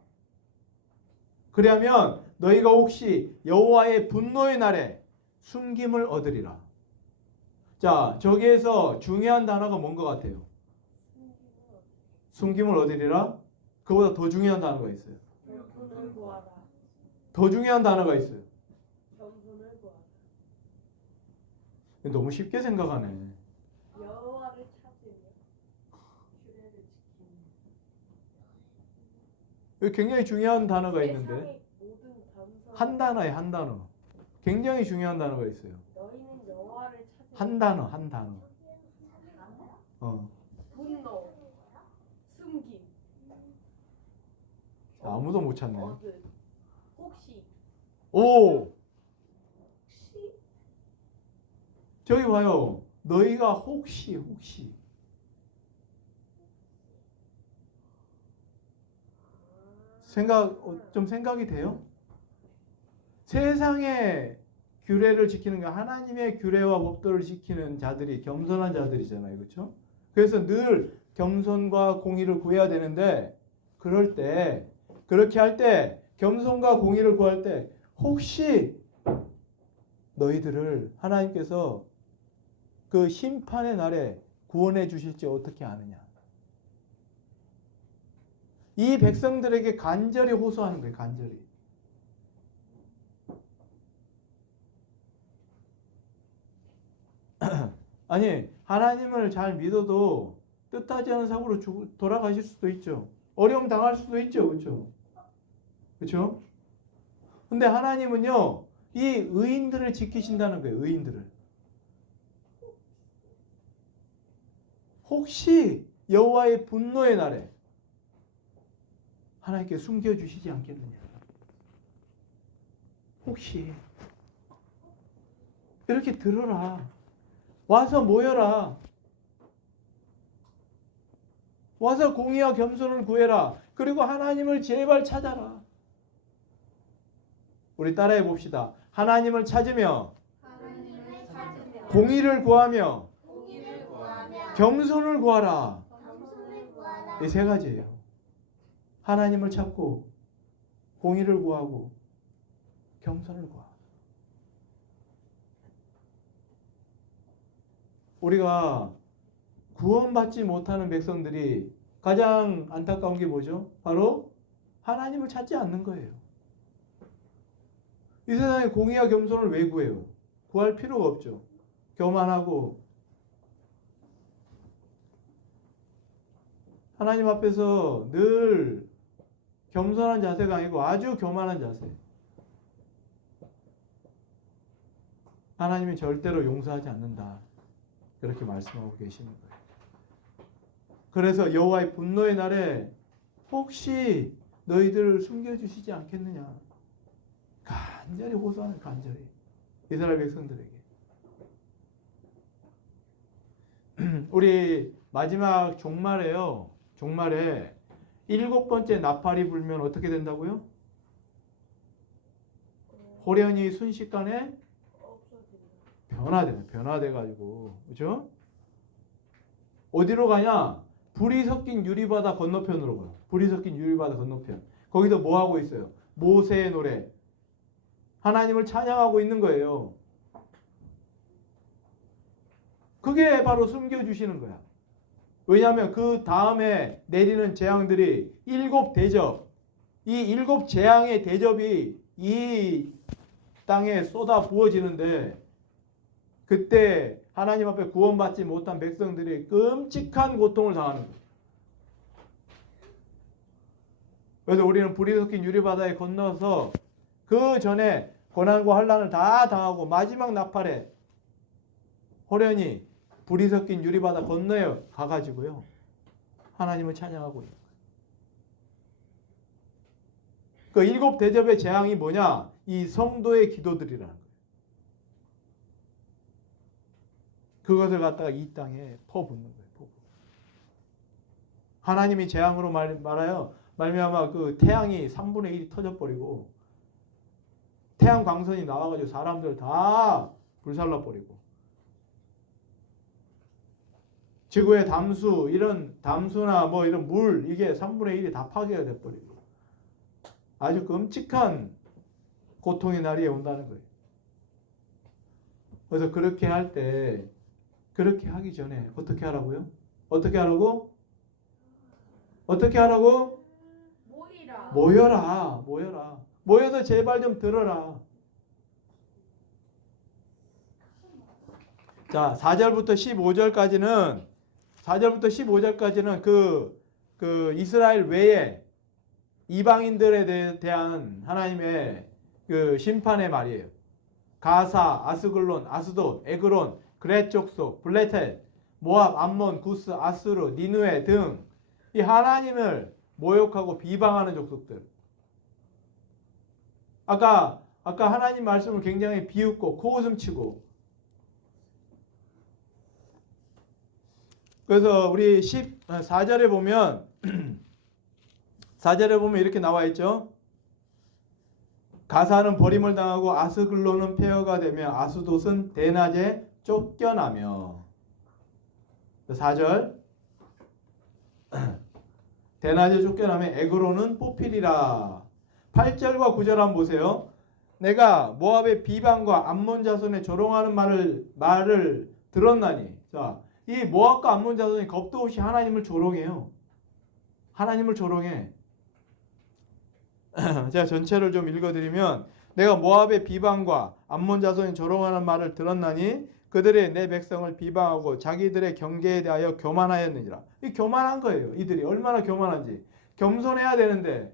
그러면 너희가 혹시 여호와의 분노의 날에 숨김을 얻으리라. 자, 저기에서 중요한 단어가 뭔 것 같아요? 숨김을 얻으리라? 그보다 더 중요한 단어가 있어요. 겸손을 구하라. 더 중요한 단어가 있어요. 겸손을 구하라. 너무 쉽게 생각하네. 여호와를 찾으며 규례를 지키며. 여기 굉장히 중요한 단어가 있는데 세상의 모든 겸손. 한 단어에 한 단어. 굉장히 중요한 단어가 있어요. 너희는 여호와를 찾으며. 한 단어, 한 단어. 분노, 숨김, 아무도 못 찾네. 얻음, 혹시. 오! 혹시 저기 봐요. 너희가 혹시 좀 생각이 돼요? 세상의 규례를 지키는 게 하나님의 규례와 법도를 지키는 자들이 겸손한 자들이잖아요. 그렇죠? 그래서 늘 겸손과 공의를 구해야 되는데 그럴 때 그렇게 할 때 겸손과 공의를 구할 때 혹시 너희들을 하나님께서 그 심판의 날에 구원해 주실지 어떻게 아느냐. 이 백성들에게 간절히 호소하는 거예요. 간절히. 아니 하나님을 잘 믿어도 뜻하지 않은 사고로 돌아가실 수도 있죠. 어려움 당할 수도 있죠. 그렇죠? 그렇죠? 근데 하나님은요. 이 의인들을 지키신다는 거예요. 의인들을. 혹시 여호와의 분노의 날에 하나님께 숨겨주시지 않겠느냐. 혹시 이렇게 들어라. 와서 모여라. 와서 공의와 겸손을 구해라. 그리고 하나님을 제발 찾아라. 우리 따라해 봅시다. 하나님을 찾으며 공의를 구하며 겸손을 구하라. 이 세 가지예요. 하나님을 찾고 공의를 구하고 겸손을 구하라. 우리가 구원받지 못하는 백성들이 가장 안타까운 게 뭐죠? 바로 하나님을 찾지 않는 거예요. 이 세상에 공의와 겸손을 왜 구해요? 구할 필요가 없죠. 교만하고 하나님 앞에서 늘 겸손한 자세가 아니고 아주 교만한 자세. 하나님이 절대로 용서하지 않는다. 그렇게 말씀하고 계시는 거예요. 그래서 여호와의 분노의 날에 혹시 너희들을 숨겨주시지 않겠느냐. 간절히 호소하는 간절히. 이스라엘 백성들에게. 우리 마지막 종말에요. 종말에 7번째 나팔이 불면 어떻게 된다고요? 호련히 순식간에 없어진다. 변화돼가지고, 그죠? 어디로 가냐? 불이 섞인 유리바다 건너편으로 가요. 불이 섞인 유리바다 건너편. 거기서 뭐 하고 있어요? 모세의 노래. 하나님을 찬양하고 있는 거예요. 그게 바로 숨겨주시는 거야. 왜냐하면 그 다음에 내리는 재앙들이 7대접. 이 7재앙의 대접이 이 땅에 쏟아 부어지는데 그때 하나님 앞에 구원받지 못한 백성들이 끔찍한 고통을 당하는 거예요. 그래서 우리는 불이 섞인 유리바다에 건너서 그 전에 고난과 환난을 다 당하고 마지막 나팔에 호련히 불이 섞인 유리바다 건너에 가가지고요. 하나님을 찬양하고 있는 거예요. 그 7대접의 재앙이 뭐냐? 이 성도의 기도들이라는 거예요. 그것을 갖다가 이 땅에 퍼붓는 거예요. 하나님이 재앙으로 말하여 말미암아 그 태양이 3분의 1이 터져버리고 태양 광선이 나와가지고 사람들 다 불살라버리고 지구의 담수 이런 담수나 뭐 이런 물 이게 3분의 1이 다 파괴가 돼버리고 아주 끔찍한 고통의 날이 온다는 거예요. 그래서 그렇게 할 때 그렇게 하기 전에 어떻게 하라고요? 어떻게 하라고? 어떻게 하라고? 모여라. 모여서 제발 좀 들어라. 자, 4절부터 15절까지는 그 이스라엘 외에 이방인들에 대한 하나님의 그 심판의 말이에요. 가사, 아스글론, 아스돗, 에그론, 그렛 족속, 블레셋, 모압, 암몬, 구스, 아수르, 니누에 등 이 하나님을 모욕하고 비방하는 족속들. 아까 하나님 말씀을 굉장히 비웃고 코웃음 치고 그래서 우리 14절에 보면 4절에 보면 이렇게 나와 있죠. 가사는 버림을 당하고 아스글론은 폐허가 되며 아스돗은 대낮에 쫓겨나며 4절 대낮에 쫓겨나며 에그론은 뽑히리라. 8절과 9절 한번 보세요. 내가 모압의 비방과 암몬 자손의 조롱하는 말을 들었나니. 자, 이 모압과 암몬 자손이 겁도 없이 하나님을 조롱해요. 하나님을 조롱해. 제가 전체를 좀 읽어드리면 내가 모압의 비방과 암몬 자손이 조롱하는 말을 들었나니 그들이 내 백성을 비방하고 자기들의 경계에 대하여 교만하였느니라. 이 교만한 거예요. 이들이 얼마나 교만한지. 겸손해야 되는데.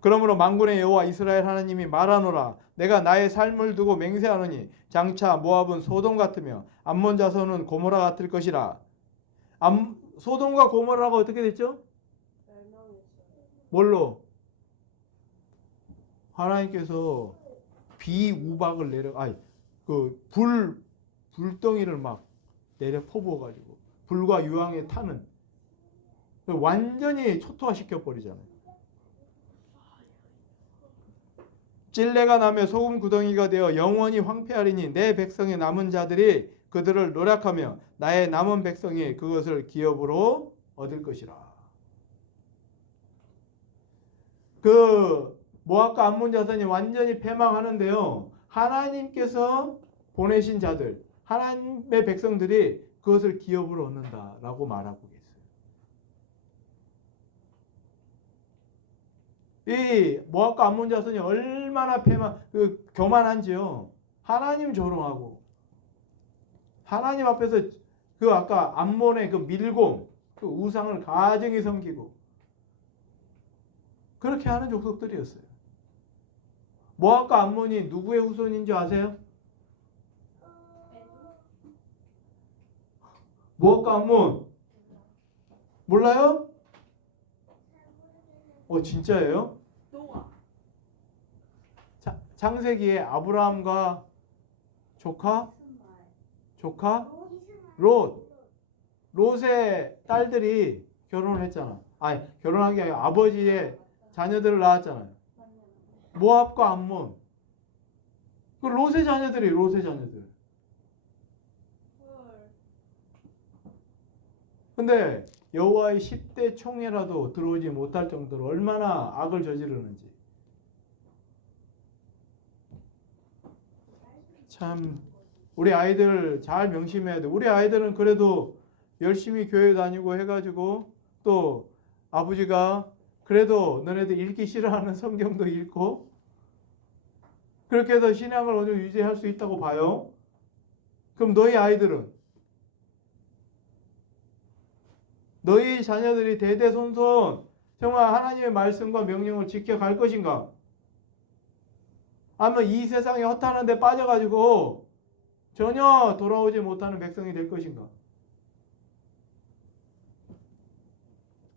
그러므로 만군의 여호와 이스라엘 하나님이 말하노라. 내가 나의 삶을 두고 맹세하노니 장차 모압은 소돔 같으며 암몬 자손은 고모라 같을 것이라. 소돔과 고모라가 어떻게 됐죠? 뭘로? 하나님께서 비우박을 불덩이를 막 내려 퍼부어가지고 불과 유황에 타는 완전히 초토화시켜 버리잖아요. 찔레가 나며 소금 구덩이가 되어 영원히 황폐하리니 내 백성의 남은 자들이 그들을 노략하며 나의 남은 백성이 그것을 기업으로 얻을 것이라. 그 모압과 암몬 자손이 완전히 패망하는데요. 하나님께서 보내신 자들, 하나님의 백성들이 그것을 기업으로 얻는다라고 말하고 계세요. 이 모압과 암몬 자손이 얼마나 교만한지요. 하나님 조롱하고 하나님 앞에서 그 아까 암몬의 그 밀곰, 그 우상을 가증히 섬기고 그렇게 하는 족속들이었어요. 모압과 암몬이 누구의 후손인 줄 아세요? 모압과 암몬 몰라요? 진짜예요? 노아. 자, 창세기에 아브라함과 조카 롯의 딸들이 결혼을 했잖아. 아니 결혼한 게 아니라 아버지의 자녀들을 낳았잖아요. 모압과 암몬. 그 롯의 자녀들. 헐. 근데 여호와의 10대 총회라도 들어오지 못할 정도로 얼마나 악을 저지르는지. 참 우리 아이들 잘 명심해야 돼. 우리 아이들은 그래도 열심히 교회 다니고 해가지고 또 아버지가 그래도 너네들 읽기 싫어하는 성경도 읽고 그렇게 해서 신앙을 어느 정도 유지할 수 있다고 봐요. 그럼 너희 아이들은 너희 자녀들이 대대손손 정말 하나님의 말씀과 명령을 지켜갈 것인가? 아니면 이 세상에 허탄한 데 빠져가지고 전혀 돌아오지 못하는 백성이 될 것인가?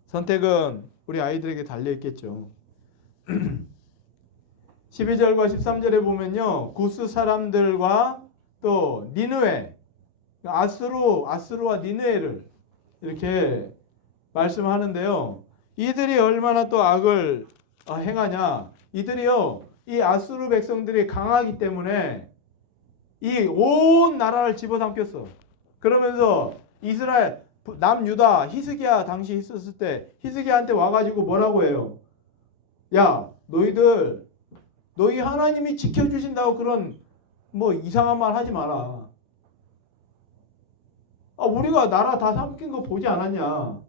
선택은 우리 아이들에게 달려있겠죠. 12절과 13절에 보면요. 구스 사람들과 또 니느웨, 아수르와 니느웨를 이렇게 말씀하는데요. 이들이 얼마나 또 악을 행하냐. 이들이요. 이 아수르 백성들이 강하기 때문에 이 온 나라를 집어삼켰어. 그러면서 이스라엘 남유다 히스기야 당시 있었을 때 히스기야한테 와가지고 뭐라고 해요? 야 너희 하나님이 지켜주신다고 그런 뭐 이상한 말 하지 마라. 우리가 나라 다 삼킨 거 보지 않았냐?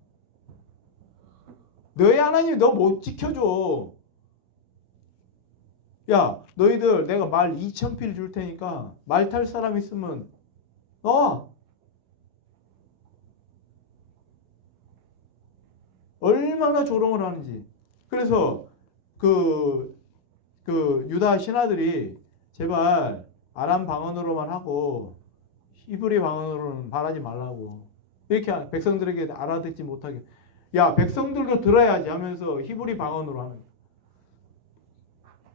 너희 하나님이 너 못 지켜줘. 야 너희들 내가 말 2,000필 줄 테니까 말 탈 사람 있으면 얼마나 조롱을 하는지. 그래서 그 유다 신하들이 제발 아람 방언으로만 하고 히브리 방언으로는 말하지 말라고 이렇게 백성들에게 알아듣지 못하게. 야 백성들도 들어야지 하면서 히브리 방언으로 하는 거야.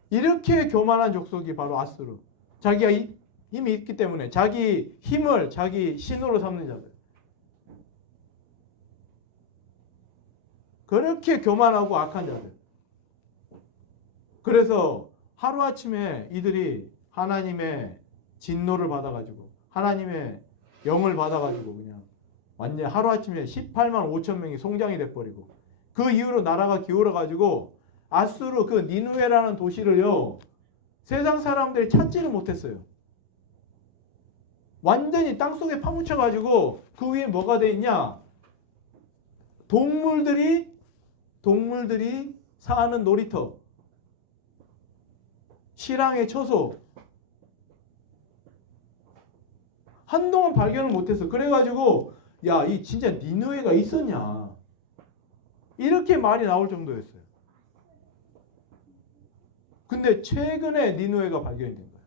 이렇게 교만한 족속이 바로 아수르. 자기가 힘이 있기 때문에 자기 힘을 자기 신으로 삼는 자들. 그렇게 교만하고 악한 자들. 그래서 하루아침에 이들이 하나님의 진노를 받아가지고 하나님의 영을 받아가지고 그냥 완전 하루아침에 18만 5천 명이 송장이 돼버리고 그 이후로 나라가 기울어가지고 아수르 그 니느웨라는 도시를요 세상 사람들이 찾지를 못했어요. 완전히 땅속에 파묻혀가지고 그 위에 뭐가 돼 있냐? 동물들이 사는 놀이터, 실황의 처소. 한동안 발견을 못했어. 그래가지고 야, 이 진짜 니느웨가 있었냐? 이렇게 말이 나올 정도였어요. 근데 최근에 니느웨가 발견이 된 거예요.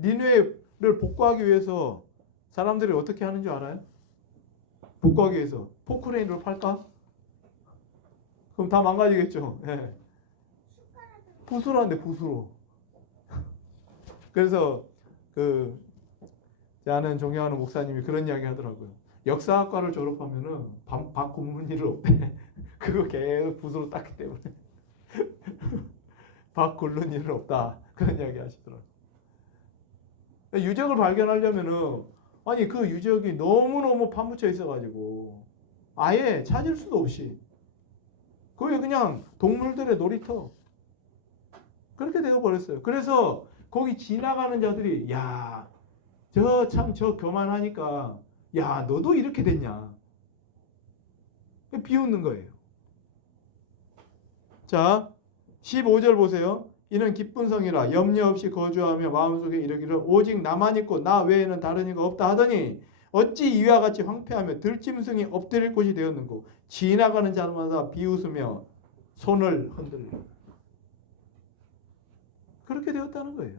니느웨를 복구하기 위해서 사람들이 어떻게 하는 줄 알아요? 복구하기 위해서 포크레인으로 팔까? 그럼 다 망가지겠죠. 네. 붓으로 한대, 붓으로. 그래서 아는 존경하는 목사님이 그런 이야기 하더라고요. 역사학과를 졸업하면은 밥 굽는 일은 없대. 그거 계속 붓으로 닦기 때문에 밥 굽는 일은 없다. 그런 이야기 하시더라고요. 유적을 발견하려면은 아니 그 유적이 너무너무 파묻혀 있어가지고 아예 찾을 수도 없이 그게 그냥 동물들의 놀이터 그렇게 되어버렸어요. 그래서 거기 지나가는 자들이 야, 저 교만하니까 야 너도 이렇게 됐냐 비웃는 거예요. 자 15절 보세요. 이는 기쁜 성이라 염려 없이 거주하며 마음속에 이르기를 오직 나만 있고 나 외에는 다른 이가 없다 하더니 어찌 이와 같이 황폐하며 들짐승이 엎드릴 곳이 되었는고 지나가는 자마다 비웃으며 손을 흔들리라. 그렇게 되었다는 거예요.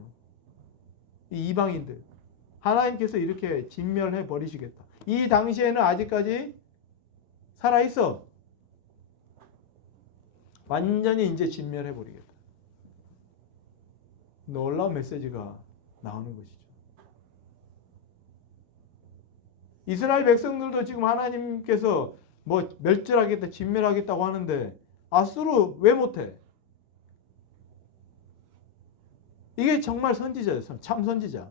이 이방인들 하나님께서 이렇게 진멸해 버리시겠다. 이 당시에는 아직까지 살아있어. 완전히 이제 진멸해 버리겠다. 놀라운 메시지가 나오는 것이죠. 이스라엘 백성들도 지금 하나님께서 뭐 멸절하겠다, 진멸하겠다고 하는데 아수르 왜 못해? 이게 정말 선지자예요. 참 선지자.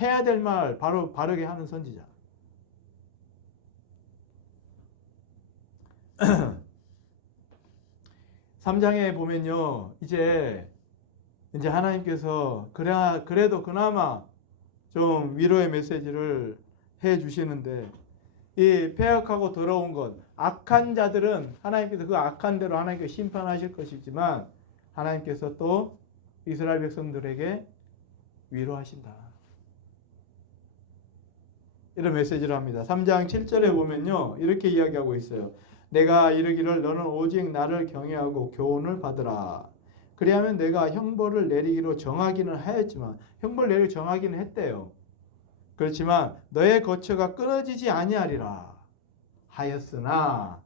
해야 될 말 바로 바르게 하는 선지자. 3장에 보면요. 이제 하나님께서 그래도 그나마 좀 위로의 메시지를 해 주시는데 이 패역하고 더러운 것, 악한 자들은 하나님께서 그 악한 대로 하나님께서 심판하실 것이지만 하나님께서 또 이스라엘 백성들에게 위로하신다. 이런 메시지를 합니다. 3장 7절에 보면요. 이렇게 이야기하고 있어요. 내가 이르기를 너는 오직 나를 경외하고 교훈을 받으라. 그리하면 내가 형벌을 내리기로 정하기는 하였지만 형벌 내리기로 정하기는 했대요. 그렇지만 너의 거처가 끊어지지 아니하리라 하였으나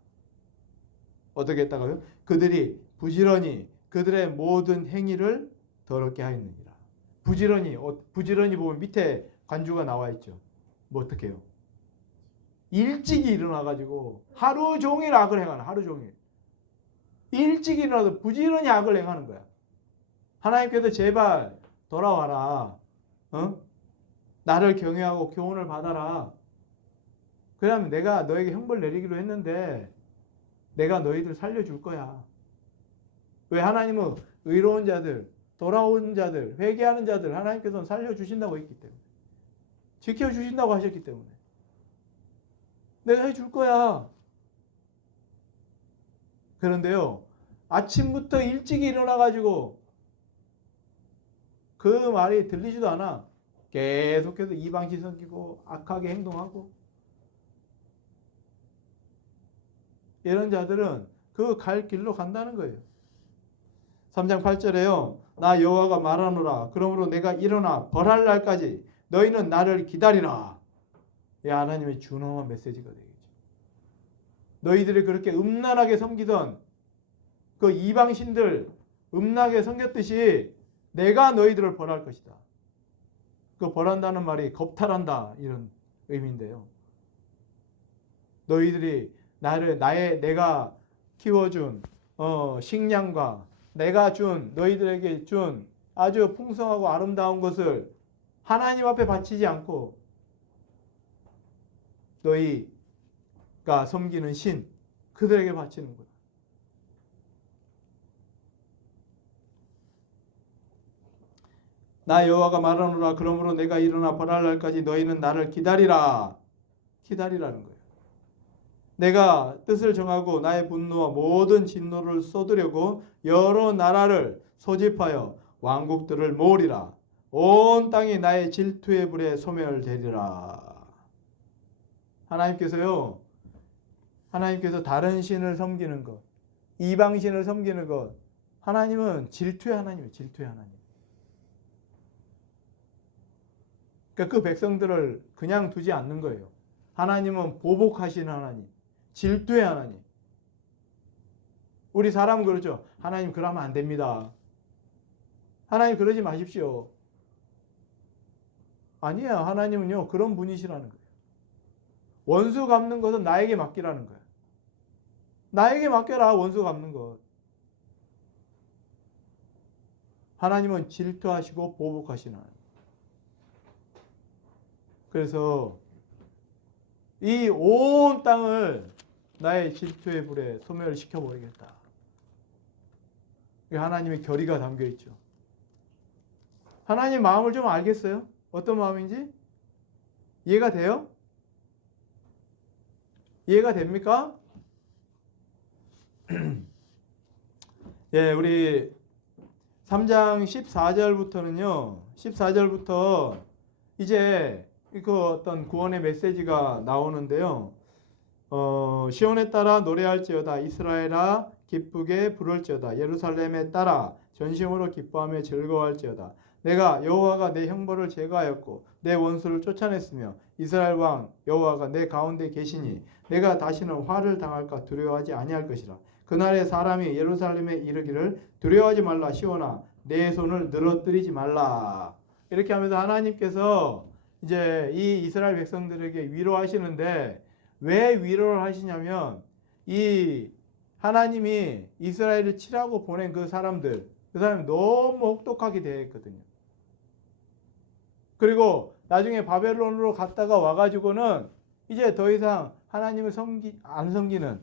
어떻게 했다고요? 그들이 부지런히 그들의 모든 행위를 더럽게 하였느니라. 부지런히 보면 밑에 관주가 나와 있죠. 뭐 어떻게 해요? 일찍이 일어나가지고 하루 종일 악을 행하는, 하루 종일 일찍 일어나서 부지런히 악을 행하는 거야. 하나님께서 제발 돌아와라. 나를 경외하고 교훈을 받아라. 그러면 내가 너에게 형벌 내리기로 했는데 내가 너희들 살려줄 거야. 왜? 하나님은 의로운 자들, 돌아온 자들, 회개하는 자들 하나님께서는 살려주신다고 했기 때문에, 지켜주신다고 하셨기 때문에 내가 해줄 거야. 그런데요, 아침부터 일찍 일어나가지고 그 말이 들리지도 않아. 계속해서 이방신 섬기고 악하게 행동하고 이런 자들은 그 갈 길로 간다는 거예요. 3장 8절에요. 나 여호와가 말하노라. 그러므로 내가 일어나 벌할 날까지 너희는 나를 기다리라. 이 하나님의 준엄한 메시지가 되겠죠. 너희들이 그렇게 음란하게 섬기던 그 이방신들 음란하게 섬겼듯이 내가 너희들을 벌할 것이다. 그 벌한다는 말이 겁탈한다 이런 의미인데요. 너희들이 내가 키워준 식량과 내가 너희들에게 준 아주 풍성하고 아름다운 것을 하나님 앞에 바치지 않고 너희가 섬기는 신 그들에게 바치는 거야. 나 여호와가 말하노라. 그러므로 내가 일어나 벌할 날까지 너희는 나를 기다리라. 기다리라는 거예요. 내가 뜻을 정하고 나의 분노와 모든 진노를 쏟으려고 여러 나라를 소집하여 왕국들을 모으리라. 온 땅이 나의 질투의 불에 소멸되리라. 하나님께서 다른 신을 섬기는 것, 이방신을 섬기는 것, 하나님은 질투의 하나님이에요. 질투의 하나님. 그러니까 그 백성들을 그냥 두지 않는 거예요. 하나님은 보복하시는 하나님, 질투의 하나님. 우리 사람은 그러죠. 하나님 그러면 안 됩니다. 하나님 그러지 마십시오. 아니에요. 하나님은요 그런 분이시라는 거예요. 원수 갚는 것은 나에게 맡기라는 거예요. 나에게 맡겨라. 원수 갚는 것. 하나님은 질투하시고 보복하시는 하나님. 그래서 이 온 땅을 나의 질투의 불에 소멸시켜 버리겠다. 하나님의 결의가 담겨 있죠. 하나님 마음을 좀 알겠어요? 어떤 마음인지? 이해가 돼요? 이해가 됩니까? 예, 우리 3장 14절부터는요. 14절부터 이제 그 어떤 구원의 메시지가 나오는데요. 시온에 따라 노래할지어다. 이스라엘아 기쁘게 부를지어다. 예루살렘에 따라 전심으로 기뻐하며 즐거워할지어다. 내가 여호와가 내 형벌을 제거하였고 내 원수를 쫓아냈으며 이스라엘 왕 여호와가 내 가운데 계시니 내가 다시는 화를 당할까 두려워하지 아니할 것이라. 그날에 사람이 예루살렘에 이르기를 두려워하지 말라. 시온아 내 손을 늘어뜨리지 말라. 이렇게 하면서 하나님께서 이제 이 이스라엘 백성들에게 위로하시는데 왜 위로를 하시냐면 이 하나님이 이스라엘을 치라고 보낸 그 사람이 너무 혹독하게 대했거든요. 그리고 나중에 바벨론으로 갔다가 와가지고는 이제 더 이상 하나님을 안 섬기는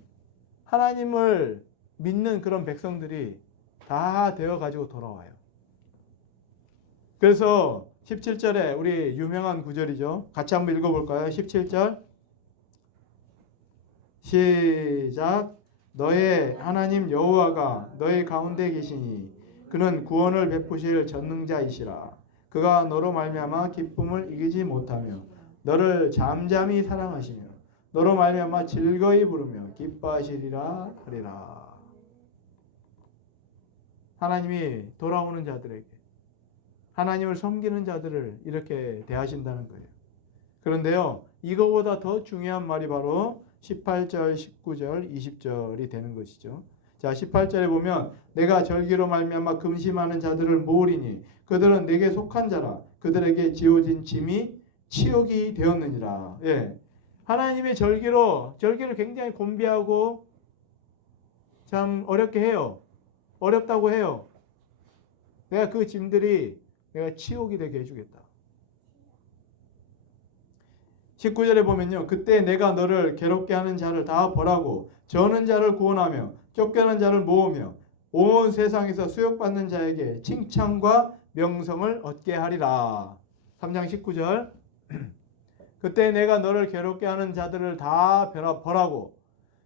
하나님을 믿는 그런 백성들이 다 되어가지고 돌아와요. 그래서 17절에 우리 유명한 구절이죠. 같이 한번 읽어볼까요? 17절 시작. 너의 하나님 여호와가 너의 가운데 계시니 그는 구원을 베푸실 전능자이시라. 그가 너로 말미암아 기쁨을 이기지 못하며 너를 잠잠히 사랑하시며 너로 말미암아 즐거이 부르며 기뻐하시리라 하리라. 하나님이 돌아오는 자들에게 하나님을 섬기는 자들을 이렇게 대하신다는 거예요. 그런데요, 이거보다 더 중요한 말이 바로 18절, 19절, 20절이 되는 것이죠. 자, 18절에 보면 내가 절기로 말미암아 금심하는 자들을 모으리니 그들은 내게 속한 자라. 그들에게 지어진 짐이 치욕이 되었느니라. 예. 하나님의 절기를 굉장히 곤비하고 참 어렵게 해요. 어렵다고 해요. 내가 그 짐들이 내가 치욕이 되게 해주겠다. 19절에 보면요. 그때 내가 너를 괴롭게 하는 자를 다 벌하고 저는 자를 구원하며 쫓겨난 자를 모으며 온 세상에서 수욕받는 자에게 칭찬과 명성을 얻게 하리라. 3장 19절 그때 내가 너를 괴롭게 하는 자들을 다 벌하고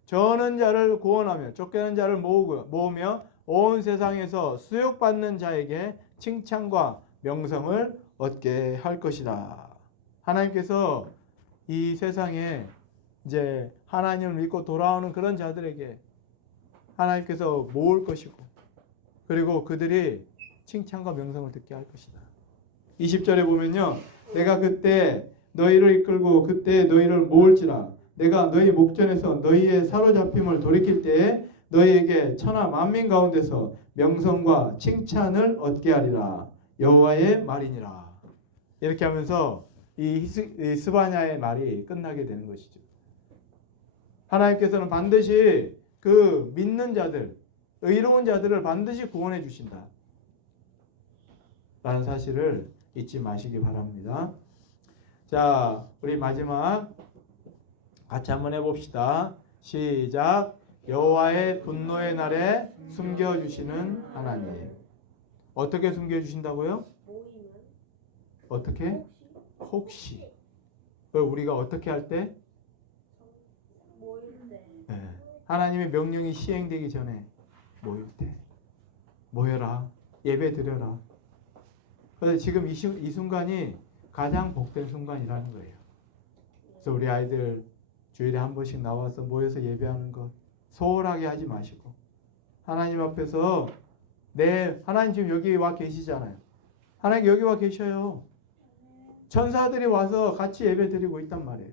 저는 자를 구원하며 쫓겨난 자를 모으며 온 세상에서 수욕받는 자에게 칭찬과 명성을 얻게 할 것이다. 하나님께서 이 세상에 이제 하나님을 믿고 돌아오는 그런 자들에게 하나님께서 모을 것이고 그리고 그들이 칭찬과 명성을 듣게 할 것이다. 20절에 보면요. 내가 그때 너희를 이끌고 그때 너희를 모을지라 내가 너희 목전에서 너희의 사로잡힘을 돌이킬 때에 너희에게 천하 만민 가운데서 명성과 칭찬을 얻게 하리라. 여호와의 말이니라. 이렇게 하면서 이 스바냐의 말이 끝나게 되는 것이죠. 하나님께서는 반드시 그 믿는 자들, 의로운 자들을 반드시 구원해 주신다. 라는 사실을 잊지 마시기 바랍니다. 자, 우리 마지막 같이 한번 해봅시다. 시작. 여호와의 분노의 날에 숨겨주시는 하나님. 어떻게 숨겨주신다고요? 모임은 어떻게? 혹시. 우리가 어떻게 할 때? 모일 때. 네. 하나님의 명령이 시행되기 전에 모일 때. 모여라. 예배 드려라. 그래서 지금 이 순간이 가장 복된 순간이라는 거예요. 그래서 우리 아이들 주일에 한 번씩 나와서 모여서 예배하는 것 소홀하게 하지 마시고 하나님 앞에서 하나님 지금 여기 와 계시잖아요. 하나님 여기 와 계셔요. 천사들이 와서 같이 예배 드리고 있단 말이에요.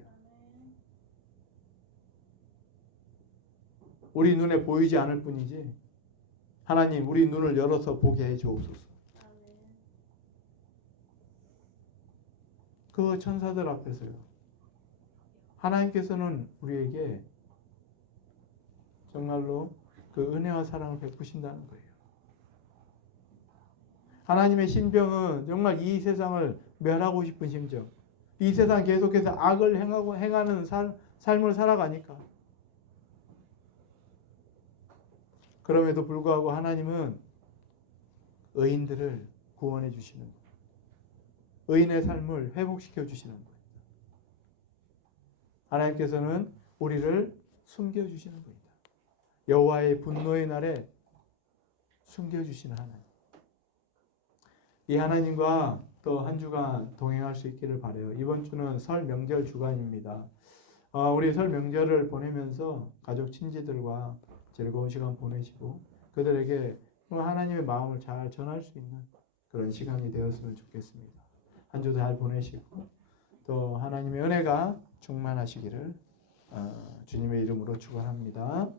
우리 눈에 보이지 않을 뿐이지 하나님 우리 눈을 열어서 보게 해 주옵소서. 그 천사들 앞에서요. 하나님께서는 우리에게 정말로 그 은혜와 사랑을 베푸신다는 거예요. 하나님의 심정은 정말 이 세상을 멸하고 싶은 심정. 이 세상 계속해서 악을 행하는 삶을 살아가니까. 그럼에도 불구하고 하나님은 의인들을 구원해 주시는 거예요. 의인의 삶을 회복시켜 주시는 거예요. 하나님께서는 우리를 숨겨주시는 겁니다. 여호와의 분노의 날에 숨겨주시는 하나님. 이 하나님과 또 한 주간 동행할 수 있기를 바라요. 이번 주는 설 명절 주간입니다. 우리 설 명절을 보내면서 가족 친지들과 즐거운 시간 보내시고 그들에게 하나님의 마음을 잘 전할 수 있는 그런 시간이 되었으면 좋겠습니다. 한 주 잘 보내시고 또 하나님의 은혜가 충만하시기를 주님의 이름으로 축원합니다.